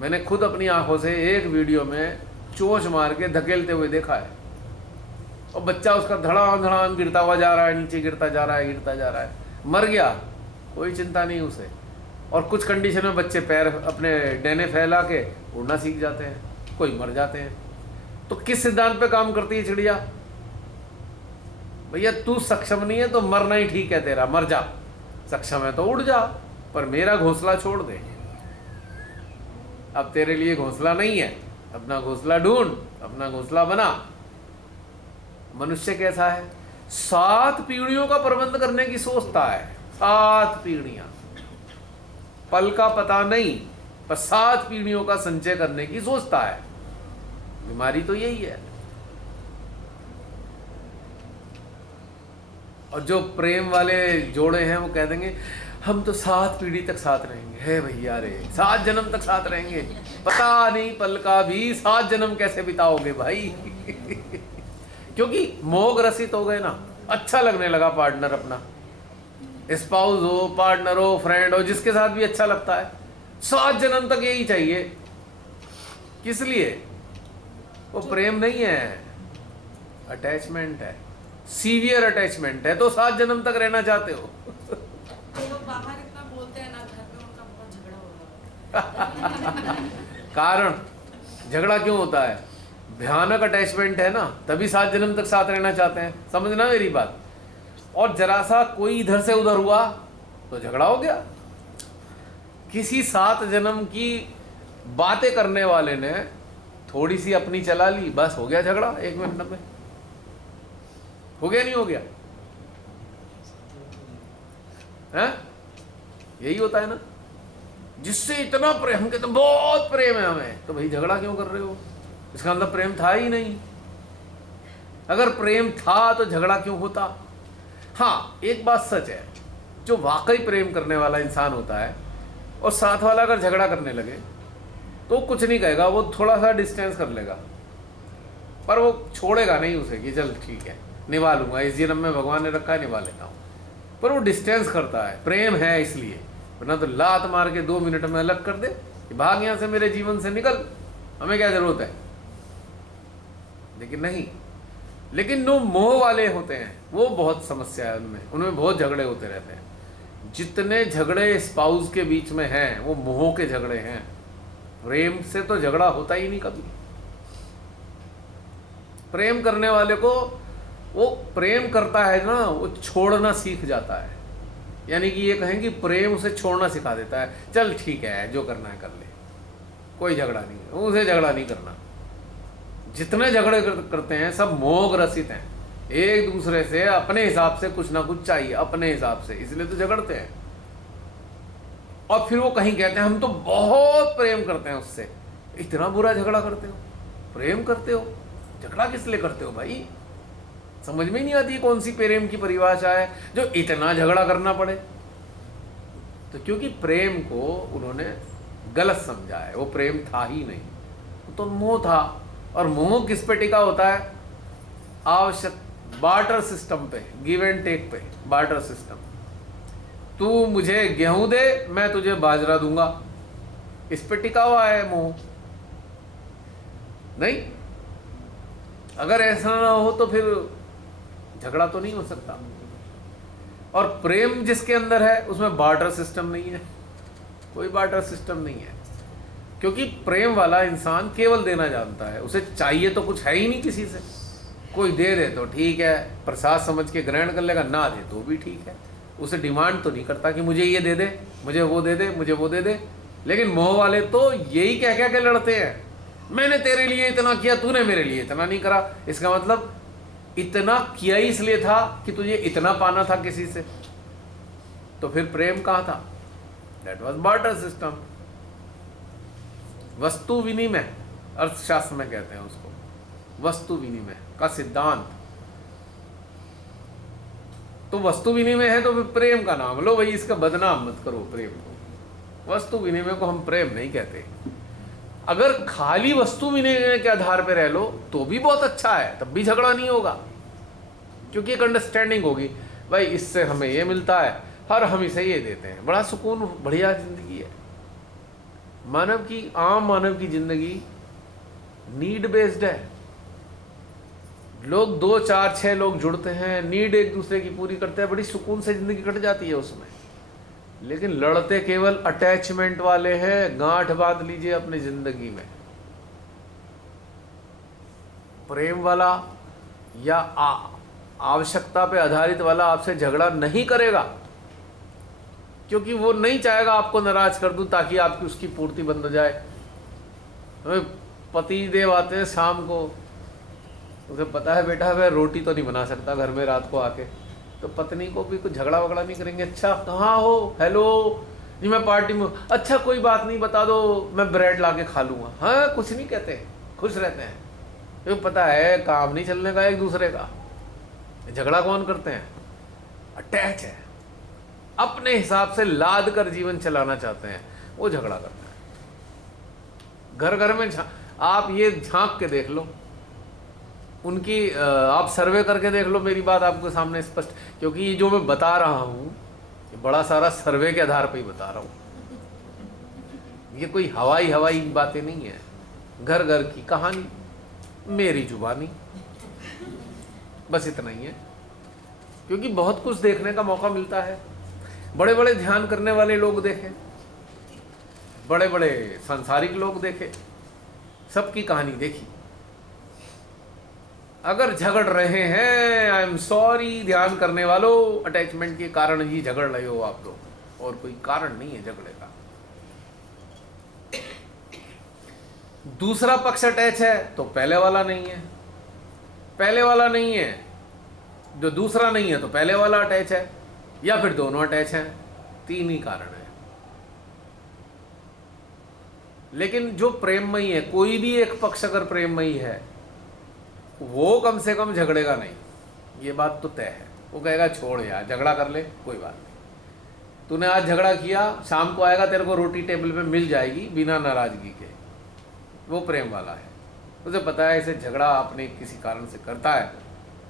मैंने खुद अपनी आंखों से एक वीडियो में चोंच मार के धकेलते हुए देखा है, और बच्चा उसका धड़ाम धड़ाम गिरता हुआ जा रहा है, नीचे गिरता जा रहा है, गिरता जा रहा है, मर गया, कोई चिंता नहीं उसे। और कुछ कंडीशन में बच्चे पैर अपने डैने फैला के उड़ना सीख जाते हैं, कोई मर जाते हैं। तो किस सिद्धांत पे काम करती है चिड़िया? भैया तू सक्षम नहीं है तो मरना ही ठीक है तेरा, मर जा। सक्षम है तो उड़ जा, पर मेरा घोंसला छोड़ दे। अब तेरे लिए घोंसला नहीं है, अपना घोंसला ढूंढ, अपना घोंसला बना। मनुष्य कैसा है? 7 पीढ़ियों का प्रबंध करने की सोचता है। 7 पीढ़ियां, पल का पता नहीं, पर 7 पीढ़ियों का संचय करने की सोचता है। बीमारी तो यही है। और जो प्रेम वाले जोड़े हैं वो कह देंगे हम तो 7 पीढ़ी तक साथ रहेंगे। है भैया रे, 7 जन्म तक साथ रहेंगे, पता नहीं पल का भी 7 जन्म कैसे बिताओगे भाई क्योंकि मोह ग्रसित हो गए ना, अच्छा लगने लगा पार्टनर अपना, स्पाउस हो, पार्टनर हो, फ्रेंड हो, जिसके साथ भी अच्छा लगता है। 7 जन्म तक यही चाहिए। किस लिए? वो प्रेम नहीं है, अटैचमेंट है। सीवियर अटैचमेंट है तो 7 जन्म तक रहना चाहते हो। तो लोग बाहर इतना बोलते हैं ना, घर में उनका बहुत झगड़ा होता है। कारण झगड़ा क्यों होता है? भयानक अटैचमेंट है ना, तभी 7 जन्म तक साथ रहना चाहते हैं। समझना मेरी बात। और जरा सा कोई इधर से उधर हुआ तो झगड़ा हो गया। किसी 7 जन्म की बातें करने वाले ने थोड़ी सी अपनी चला ली, बस हो गया झगड़ा 1 मिनट में। हो गया नहीं हो गया? हैं? यही होता है ना, जिससे इतना प्रेम, हम कहते बहुत प्रेम है हमें, तो भाई झगड़ा क्यों कर रहे हो? इसका मतलब प्रेम था ही नहीं। अगर प्रेम था तो झगड़ा क्यों होता? हाँ, एक बात सच है, जो वाकई प्रेम करने वाला इंसान होता है और साथ वाला अगर झगड़ा करने लगे तो कुछ नहीं कहेगा, वो थोड़ा सा डिस्टेंस कर लेगा, पर वो छोड़ेगा नहीं उसे कि चल ठीक है निभा लूंगा, इस जन्म में भगवान ने रखा है निभा लेता हूँ। पर वो डिस्टेंस करता है, प्रेम है इसलिए। वरना तो लात मार के 2 मिनट में अलग कर दे कि भाग यहाँ से, मेरे जीवन से निकल, हमें क्या जरूरत है। लेकिन नहीं, लेकिन जो मोह वाले होते हैं वो बहुत समस्या है उनमें बहुत झगड़े होते रहते हैं। जितने झगड़े स्पाउस के बीच में हैं वो मोह के झगड़े हैं। प्रेम से तो झगड़ा होता ही नहीं कभी। प्रेम करने वाले को, वो प्रेम करता है ना, वो छोड़ना सीख जाता है। यानी कि ये कहें कि प्रेम उसे छोड़ना सिखा देता है। चल ठीक है, जो करना है कर ले, कोई झगड़ा नहीं है, उसे झगड़ा नहीं करना। जितने झगड़े करते हैं सब मोह ग्रसित हैं, एक दूसरे से अपने हिसाब से कुछ ना कुछ चाहिए, अपने हिसाब से, इसलिए तो झगड़ते हैं। और फिर वो कहीं कहते हैं हम तो बहुत प्रेम करते हैं उससे। इतना बुरा झगड़ा करते हो? प्रेम करते हो, झगड़ा किस लिए करते हो भाई? समझ में ही नहीं आती कौन सी प्रेम की परिभाषा है जो इतना झगड़ा करना पड़े। तो क्योंकि प्रेम को उन्होंने गलत समझा है, वो प्रेम था ही नहीं, वो तो मोह था। और मोह किस पे टिका होता है? आवश्यक बार्टर सिस्टम पे, गिव एंड टेक पे, बार्टर सिस्टम। तू मुझे गेहूं दे, मैं तुझे बाजरा दूंगा, इस पे टिका हुआ है मोह। नहीं, अगर ऐसा ना हो तो फिर झगड़ा तो नहीं हो सकता। और प्रेम जिसके अंदर है उसमें बार्टर सिस्टम नहीं है, कोई बार्टर सिस्टम नहीं है। क्योंकि प्रेम वाला इंसान केवल देना जानता है, उसे चाहिए तो कुछ है ही नहीं किसी से। कोई दे दे तो ठीक है, प्रसाद समझ के ग्रहण कर लेगा, ना दे तो भी ठीक है। उसे डिमांड तो नहीं करता कि मुझे ये दे दे, मुझे वो दे दे, मुझे वो दे दे। लेकिन मोह वाले तो यही कह के लड़ते हैं, मैंने तेरे लिए इतना किया, तूने मेरे लिए इतना नहीं करा। इसका मतलब इतना किया ही इसलिए था कि तुझे इतना पाना था किसी से। तो फिर प्रेम कहाँ था? दैट वाज बार्टर सिस्टम, वस्तु विनिमय, अर्थशास्त्र में कहते हैं उसको, वस्तु विनिमय का सिद्धांत। तो वस्तु विनिमय है तो फिर प्रेम का नाम लो भाई, इसका बदनाम मत करो प्रेम को। वस्तु विनिमय को हम प्रेम नहीं कहते। अगर खाली वस्तु विनिमय के आधार पर रह लो तो भी बहुत अच्छा है, तब भी झगड़ा नहीं होगा, क्योंकि एक अंडरस्टैंडिंग होगी, भाई इससे हमें ये मिलता है और हम इसे ये देते हैं, बड़ा सुकून, बढ़िया जिंदगी है। आम मानव की जिंदगी नीड बेस्ड है। लोग 2, 4, 6 लोग जुड़ते हैं, नीड एक दूसरे की पूरी करते हैं, बड़ी सुकून से जिंदगी कट जाती है उसमें। लेकिन लड़ते केवल अटैचमेंट वाले हैं। गांठ बांध लीजिए अपनी जिंदगी में। प्रेम वाला या आवश्यकता पे आधारित वाला आपसे झगड़ा नहीं करेगा, क्योंकि वो नहीं चाहेगा आपको नाराज कर दूं ताकि आपकी उसकी पूर्ति बंद हो जाए। पति देव आते हैं शाम को, उसे पता है बेटा मैं रोटी तो नहीं बना सकता घर में रात को आके, तो पत्नी को भी कुछ झगड़ा वगड़ा नहीं करेंगे। अच्छा कहाँ हो, हेलो जी मैं पार्टी में, अच्छा कोई बात नहीं बता दो मैं ब्रेड ला के खा लूँगा। हाँ, कुछ नहीं कहते, खुश रहते हैं, क्योंकि पता है काम नहीं चलने का एक दूसरे का। झगड़ा कौन करते हैं? अटैच है, अपने हिसाब से लाद कर जीवन चलाना चाहते हैं, वो झगड़ा करते हैं। घर घर में आप ये झांक के देख लो, उनकी आप सर्वे करके देख लो, मेरी बात आपके सामने स्पष्ट, क्योंकि ये जो मैं बता रहा हूँ ये बड़ा सारा सर्वे के आधार पर ही बता रहा हूँ, ये कोई हवाई बातें नहीं है। घर घर की कहानी, मेरी जुबानी, बस इतना ही है। क्योंकि बहुत कुछ देखने का मौका मिलता है। बड़े बड़े ध्यान करने वाले लोग देखे, बड़े बड़े सांसारिक लोग देखे, सबकी कहानी देखी। अगर झगड़ रहे हैं, आई एम सॉरी ध्यान करने वालों, अटैचमेंट के कारण ही झगड़ रहे हो आप लोग, और कोई कारण नहीं है झगड़े का। दूसरा पक्ष अटैच है तो पहले वाला नहीं है, पहले वाला नहीं है जो दूसरा नहीं है तो पहले वाला अटैच है, या फिर दोनों अटैच हैं। 3 ही कारण है। लेकिन जो प्रेममयी है, कोई भी एक पक्ष अगर प्रेममयी है, वो कम से कम झगड़ेगा नहीं, ये बात तो तय है। वो कहेगा छोड़ यार, झगड़ा कर ले, कोई बात नहीं। तूने आज झगड़ा किया, शाम को आएगा तेरे को रोटी टेबल पे मिल जाएगी बिना नाराजगी के। वो प्रेम वाला है। उसे पता है इसे झगड़ा अपने किसी कारण से करता है।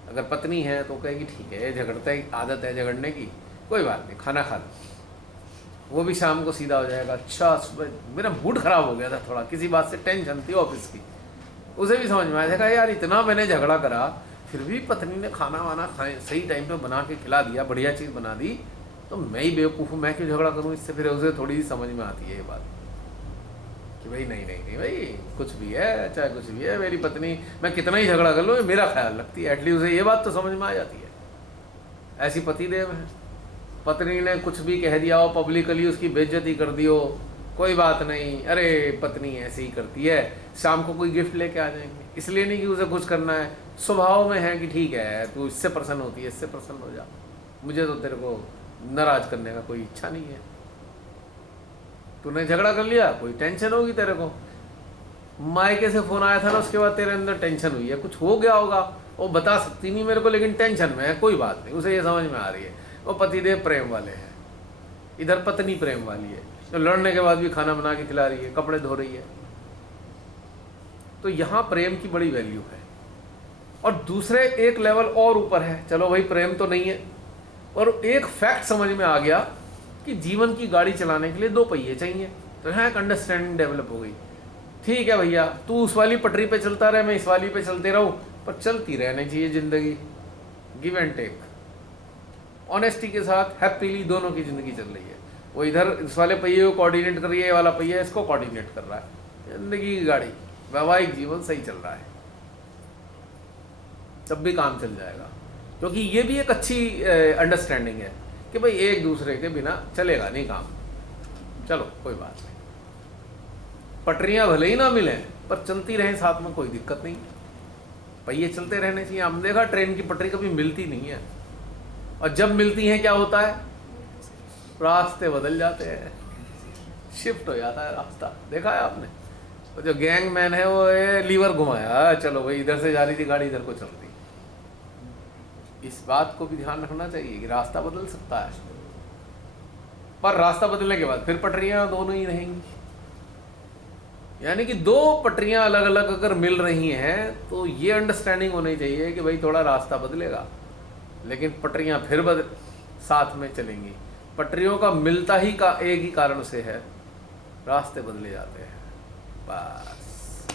अगर पत्नी है तो कहेगी ठीक है, झगड़ता है, आदत है झगड़ने की, कोई बात नहीं, खाना खा लो। वो भी शाम को सीधा हो जाएगा, अच्छा सुबह मेरा मूड खराब हो गया था थोड़ा, किसी बात से टेंशन थी ऑफिस की। उसे भी समझ में आया, देखा यार इतना मैंने झगड़ा करा, फिर भी पत्नी ने खाना वाना खाए सही टाइम पे बना के खिला दिया, बढ़िया चीज़ बना दी, तो मैं ही बेवकूफ़ हूँ, मैं क्यों झगड़ा करूँ इससे। फिर उसे थोड़ी सी समझ में आती है ये बात कि भाई नहीं नहीं नहीं भाई, कुछ भी है, चाहे कुछ भी है, मेरी पत्नी, मैं कितना ही झगड़ा कर लूँ, मेरा ख्याल रखती है। एटलीस्ट उसे ये बात तो समझ में आ जाती है। ऐसी पतिदेव है, पत्नी ने कुछ भी कह दिया हो, पब्लिकली उसकी बेइज्जती कर दी हो, कोई बात नहीं, अरे पत्नी ऐसे ही करती है, शाम को कोई गिफ्ट लेके आ जाएंगे। इसलिए नहीं कि उसे कुछ करना है, स्वभाव में है कि ठीक है तू इससे प्रसन्न होती है, इससे प्रसन्न हो जा, मुझे तो तेरे को नाराज करने का कोई इच्छा नहीं है। तूने झगड़ा कर लिया, कोई टेंशन होगी तेरे को, मायके से फोन आया था ना, उसके बाद तेरे अंदर टेंशन हुई है, कुछ हो गया होगा, वो बता सकती नहीं मेरे को, लेकिन टेंशन में है, कोई बात नहीं, उसे ये समझ में आ रही है। वो पतिदेव प्रेम वाले हैं, इधर पत्नी प्रेम वाली है, तो लड़ने के बाद भी खाना बना के खिला रही है, कपड़े धो रही है। तो यहाँ प्रेम की बड़ी वैल्यू है। और दूसरे एक लेवल और ऊपर है, चलो भाई प्रेम तो नहीं है, और एक फैक्ट समझ में आ गया कि जीवन की गाड़ी चलाने के लिए 2 पहिए चाहिए। तो यहाँ एक अंडरस्टैंडिंग डेवलप हो गई, ठीक है भैया तू उस वाली पटरी पे चलता रहे, मैं इस वाली पे चलते रहूँ, पर चलती रहनी चाहिए जिंदगी, गिव एंड टेक, ऑनेस्टी के साथ हैप्पीली दोनों की जिंदगी चल रही है। वो इधर इस वाले पहिए को कोऑर्डिनेट कर रही है, ये वाला पहिया इसको कोऑर्डिनेट कर रहा है, जिंदगी की गाड़ी, वैवाहिक जीवन सही चल रहा है, तब भी काम चल जाएगा। क्योंकि ये भी एक अच्छी अंडरस्टैंडिंग है कि भाई एक दूसरे के बिना चलेगा नहीं काम, चलो कोई बात नहीं, पटरियां भले ही ना मिले पर चलती रहें साथ में, कोई दिक्कत नहीं, पहिए चलते रहने चाहिए। हमने देखा ट्रेन की पटरी कभी मिलती नहीं है, और जब मिलती हैं क्या होता है, रास्ते बदल जाते हैं, शिफ्ट हो जाता है रास्ता। देखा है आपने, तो जो गैंग मैन है वो लीवर घुमाया, चलो भाई इधर से जा रही थी गाड़ी, इधर को चल रही। इस बात को भी ध्यान रखना चाहिए कि रास्ता बदल सकता है, पर रास्ता बदलने के बाद फिर पटरियां दोनों ही रहेंगी। यानी कि 2 पटरियां अलग अलग अगर मिल रही हैं तो ये अंडरस्टैंडिंग होनी चाहिए कि भाई थोड़ा रास्ता बदलेगा, लेकिन पटरियां फिर साथ में चलेंगी। पटरियों का मिलता ही का एक ही कारण से है, रास्ते बदले जाते हैं बस,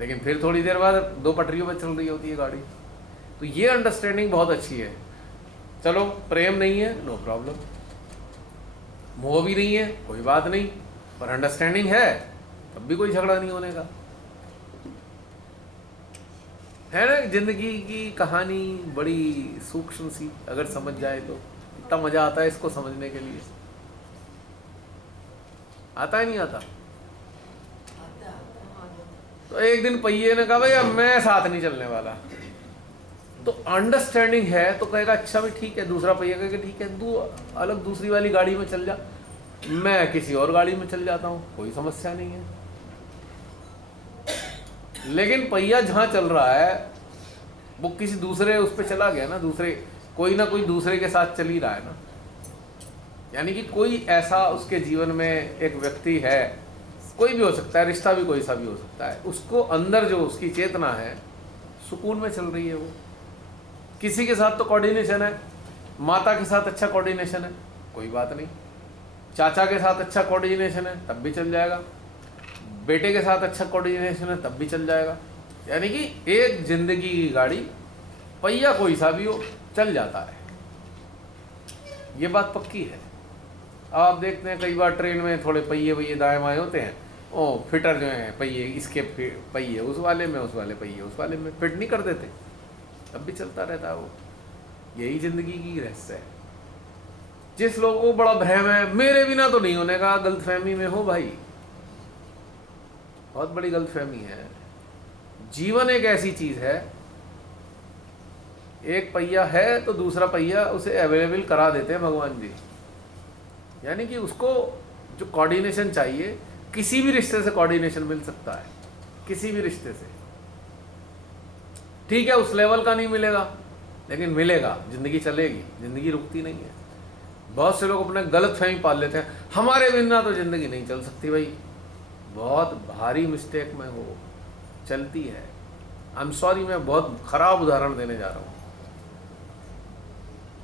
लेकिन फिर थोड़ी देर बाद 2 पटरियों पर चल रही होती है गाड़ी। तो ये अंडरस्टैंडिंग बहुत अच्छी है। चलो प्रेम नहीं है, नो प्रॉब्लम, मोह भी नहीं है, कोई बात नहीं, पर अंडरस्टैंडिंग है, तब भी कोई झगड़ा नहीं होने का है ना। जिंदगी की कहानी बड़ी सूक्ष्म सी, अगर समझ जाए तो इतना मजा आता है इसको समझने के लिए। आता ही नहीं आता। तो एक दिन पहिए ने कहा भाई अब मैं साथ नहीं चलने वाला, तो अंडरस्टैंडिंग है तो कहेगा अच्छा भी ठीक है, दूसरा पहिया कहेगा ठीक है तू अलग दूसरी वाली गाड़ी में चल जा, मैं किसी और गाड़ी में चल जाता हूँ, कोई समस्या नहीं है। लेकिन पहिया जहाँ चल रहा है वो किसी दूसरे उस पर चला गया ना, दूसरे कोई ना कोई दूसरे के साथ चल ही रहा है ना। यानी कि कोई ऐसा उसके जीवन में एक व्यक्ति है, कोई भी हो सकता है, रिश्ता भी कोई सा भी हो सकता है, उसको अंदर जो उसकी चेतना है सुकून में चल रही है। वो किसी के साथ तो कोऑर्डिनेशन है, माता के साथ अच्छा कोऑर्डिनेशन है, कोई बात नहीं, चाचा के साथ अच्छा कोऑर्डिनेशन है तब भी चल जाएगा, बेटे के साथ अच्छा कोऑर्डिनेशन है तब भी चल जाएगा। यानी कि एक जिंदगी की गाड़ी पहिया कोई सा भी हो चल जाता है। ये बात पक्की है। आप देखते हैं कई बार ट्रेन में थोड़े पहिए दाएं बाएं होते हैं, ओ फिटर जो हैं पहिए, इसके पहिए उस वाले में, उस वाले पहिए उस वाले में, फिट नहीं कर देते, अब भी चलता रहता है वो। यही जिंदगी की रहस्य है। जिस लोगों को बड़ा भ्रम है मेरे बिना तो नहीं होने का, गलतफहमी में हो भाई, बहुत बड़ी गलतफहमी है। जीवन एक ऐसी चीज है, एक पहिया है तो दूसरा पहिया उसे अवेलेबल करा देते हैं भगवान जी। यानी कि उसको जो कोऑर्डिनेशन चाहिए, किसी भी रिश्ते से कोऑर्डिनेशन मिल सकता है, किसी भी रिश्ते से। ठीक है उस लेवल का नहीं मिलेगा, लेकिन मिलेगा, जिंदगी चलेगी, जिंदगी रुकती नहीं है। बहुत से लोग अपने गलत फहमी पाल लेते हैं, हमारे बिना तो जिंदगी नहीं चल सकती। भाई बहुत भारी मिस्टेक में हो, चलती है। आई एम सॉरी, मैं बहुत खराब उदाहरण देने जा रहा हूं।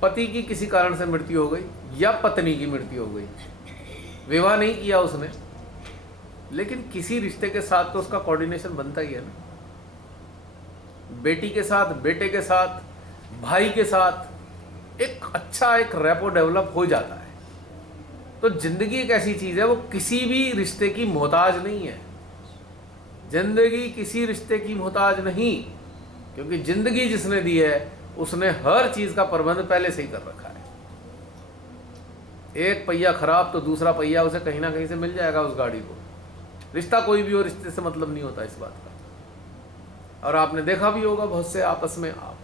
पति की किसी कारण से मृत्यु हो गई या पत्नी की मृत्यु हो गई, विवाह नहीं किया उसने, लेकिन किसी रिश्ते के साथ तो उसका कोऑर्डिनेशन बनता ही है ना। बेटी के साथ, बेटे के साथ, भाई के साथ एक अच्छा एक रैपो डेवलप हो जाता है। तो जिंदगी एक ऐसी चीज है, वो किसी भी रिश्ते की मोहताज नहीं है। जिंदगी किसी रिश्ते की मोहताज नहीं, क्योंकि जिंदगी जिसने दी है उसने हर चीज का प्रबंध पहले से ही कर रखा है। एक पहिया खराब तो दूसरा पहिया उसे कहीं ना कहीं से मिल जाएगा उस गाड़ी को। रिश्ता कोई भी हो, रिश्ते से मतलब नहीं होता इस बात का। और आपने देखा भी होगा बहुत से आपस में, आप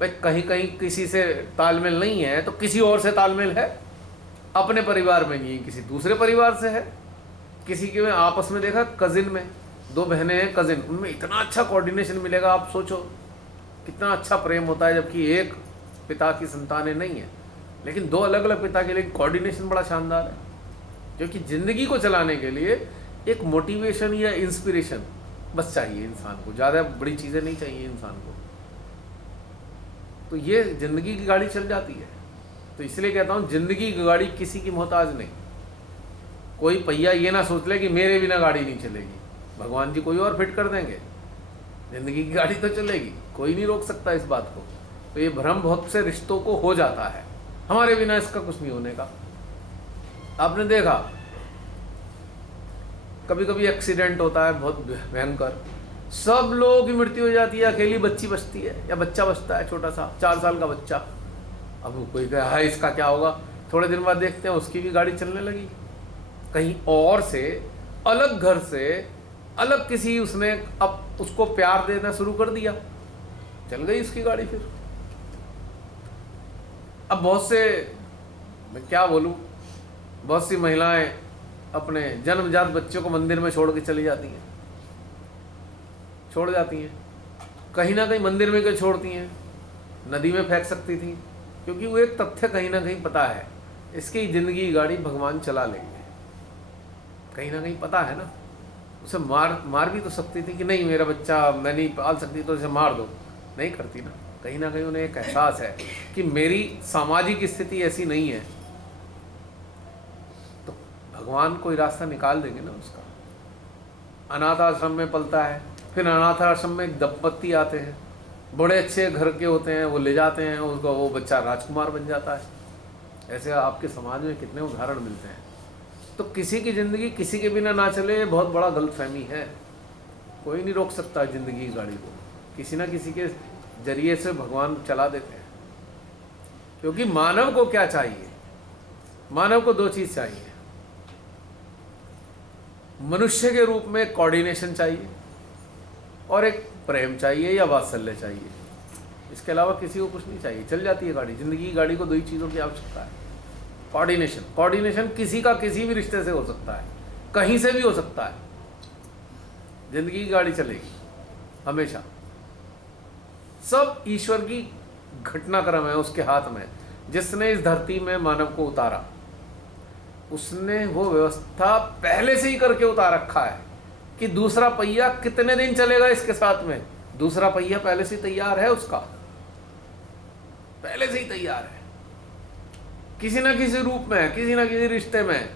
भाई कहीं कहीं किसी से तालमेल नहीं है तो किसी और से तालमेल है, अपने परिवार में नहीं, किसी दूसरे परिवार से है। किसी के में आपस में देखा, कजिन में दो बहनें हैं कजिन, उनमें इतना अच्छा कोऑर्डिनेशन मिलेगा, आप सोचो कितना अच्छा प्रेम होता है, जबकि एक पिता की संतानें नहीं है, लेकिन दो अलग अलग पिता के लिए कोऑर्डिनेशन बड़ा शानदार है। क्योंकि जिंदगी को चलाने के लिए एक मोटिवेशन या इंस्पिरेशन बस चाहिए इंसान को, ज़्यादा बड़ी चीज़ें नहीं चाहिए इंसान को। तो ये जिंदगी की गाड़ी चल जाती है। तो इसलिए कहता हूँ जिंदगी की गाड़ी किसी की मोहताज नहीं। कोई पहिया ये ना सोच ले कि मेरे बिना गाड़ी नहीं चलेगी, भगवान जी कोई और फिट कर देंगे, जिंदगी की गाड़ी तो चलेगी, कोई नहीं रोक सकता इस बात को। तो ये भ्रम बहुत से रिश्तों को हो जाता है, हमारे बिना इसका कुछ नहीं होने का। आपने देखा कभी कभी एक्सीडेंट होता है बहुत भयंकर, सब लोगों की मृत्यु हो जाती है, अकेली बच्ची बचती है या बच्चा बचता है, छोटा सा 4 साल का बच्चा। अब कोई कहे हाय इसका क्या होगा, थोड़े दिन बाद देखते हैं उसकी भी गाड़ी चलने लगी, कहीं और से, अलग घर से, अलग किसी, उसने अब उसको प्यार देना शुरू कर दिया, चल गई उसकी गाड़ी फिर। अब बहुत से, मैं क्या बोलूं, बहुत सी महिलाएं अपने जन्मजात बच्चों को मंदिर में छोड़ के चली जाती हैं, छोड़ जाती हैं, कहीं ना कहीं मंदिर में क्यों छोड़ती हैं, नदी में फेंक सकती थी, क्योंकि वो एक तथ्य कहीं ना कहीं पता है, इसकी जिंदगी की गाड़ी भगवान चला लेंगे, कहीं ना कहीं पता है ना। उसे मार भी तो सकती थी कि नहीं मेरा बच्चा मैं नहीं पाल सकती तो इसे मार दो, नहीं करती ना। कहीं ना कहीं उन्हें एक एहसास है कि मेरी सामाजिक स्थिति ऐसी नहीं है, तो भगवान कोई रास्ता निकाल देंगे ना उसका। अनाथ आश्रम में पलता है, फिर अनाथ आश्रम में एक दंपत्ति आते हैं, बड़े अच्छे घर के होते हैं, वो ले जाते हैं उसको, वो बच्चा राजकुमार बन जाता है। ऐसे आपके समाज में कितने उदाहरण मिलते हैं। तो किसी की ज़िंदगी किसी के बिना ना चले, ये बहुत बड़ा गलतफहमी है। कोई नहीं रोक सकता ज़िंदगी की गाड़ी को, किसी ना किसी के जरिए से भगवान चला देते हैं। क्योंकि मानव को क्या चाहिए, मानव को 2 चीज़ चाहिए, मनुष्य के रूप में कोऑर्डिनेशन चाहिए और एक प्रेम चाहिए या वात्सल्य चाहिए। इसके अलावा किसी को कुछ नहीं चाहिए, चल जाती है गाड़ी। जिंदगी की गाड़ी को 2 ही चीज़ों की आवश्यकता है, कोऑर्डिनेशन। कोऑर्डिनेशन किसी का किसी भी रिश्ते से हो सकता है, कहीं से भी हो सकता है, जिंदगी की गाड़ी चलेगी हमेशा। सब ईश्वर की घटनाक्रम है उसके हाथ में। जिसने इस धरती में मानव को उतारा, उसने वो व्यवस्था पहले से ही करके उतार रखा है कि दूसरा पहिया कितने दिन चलेगा इसके साथ में। दूसरा पहिया पहले से तैयार है, उसका पहले से ही तैयार है, किसी ना किसी रूप में, किसी ना किसी रिश्ते में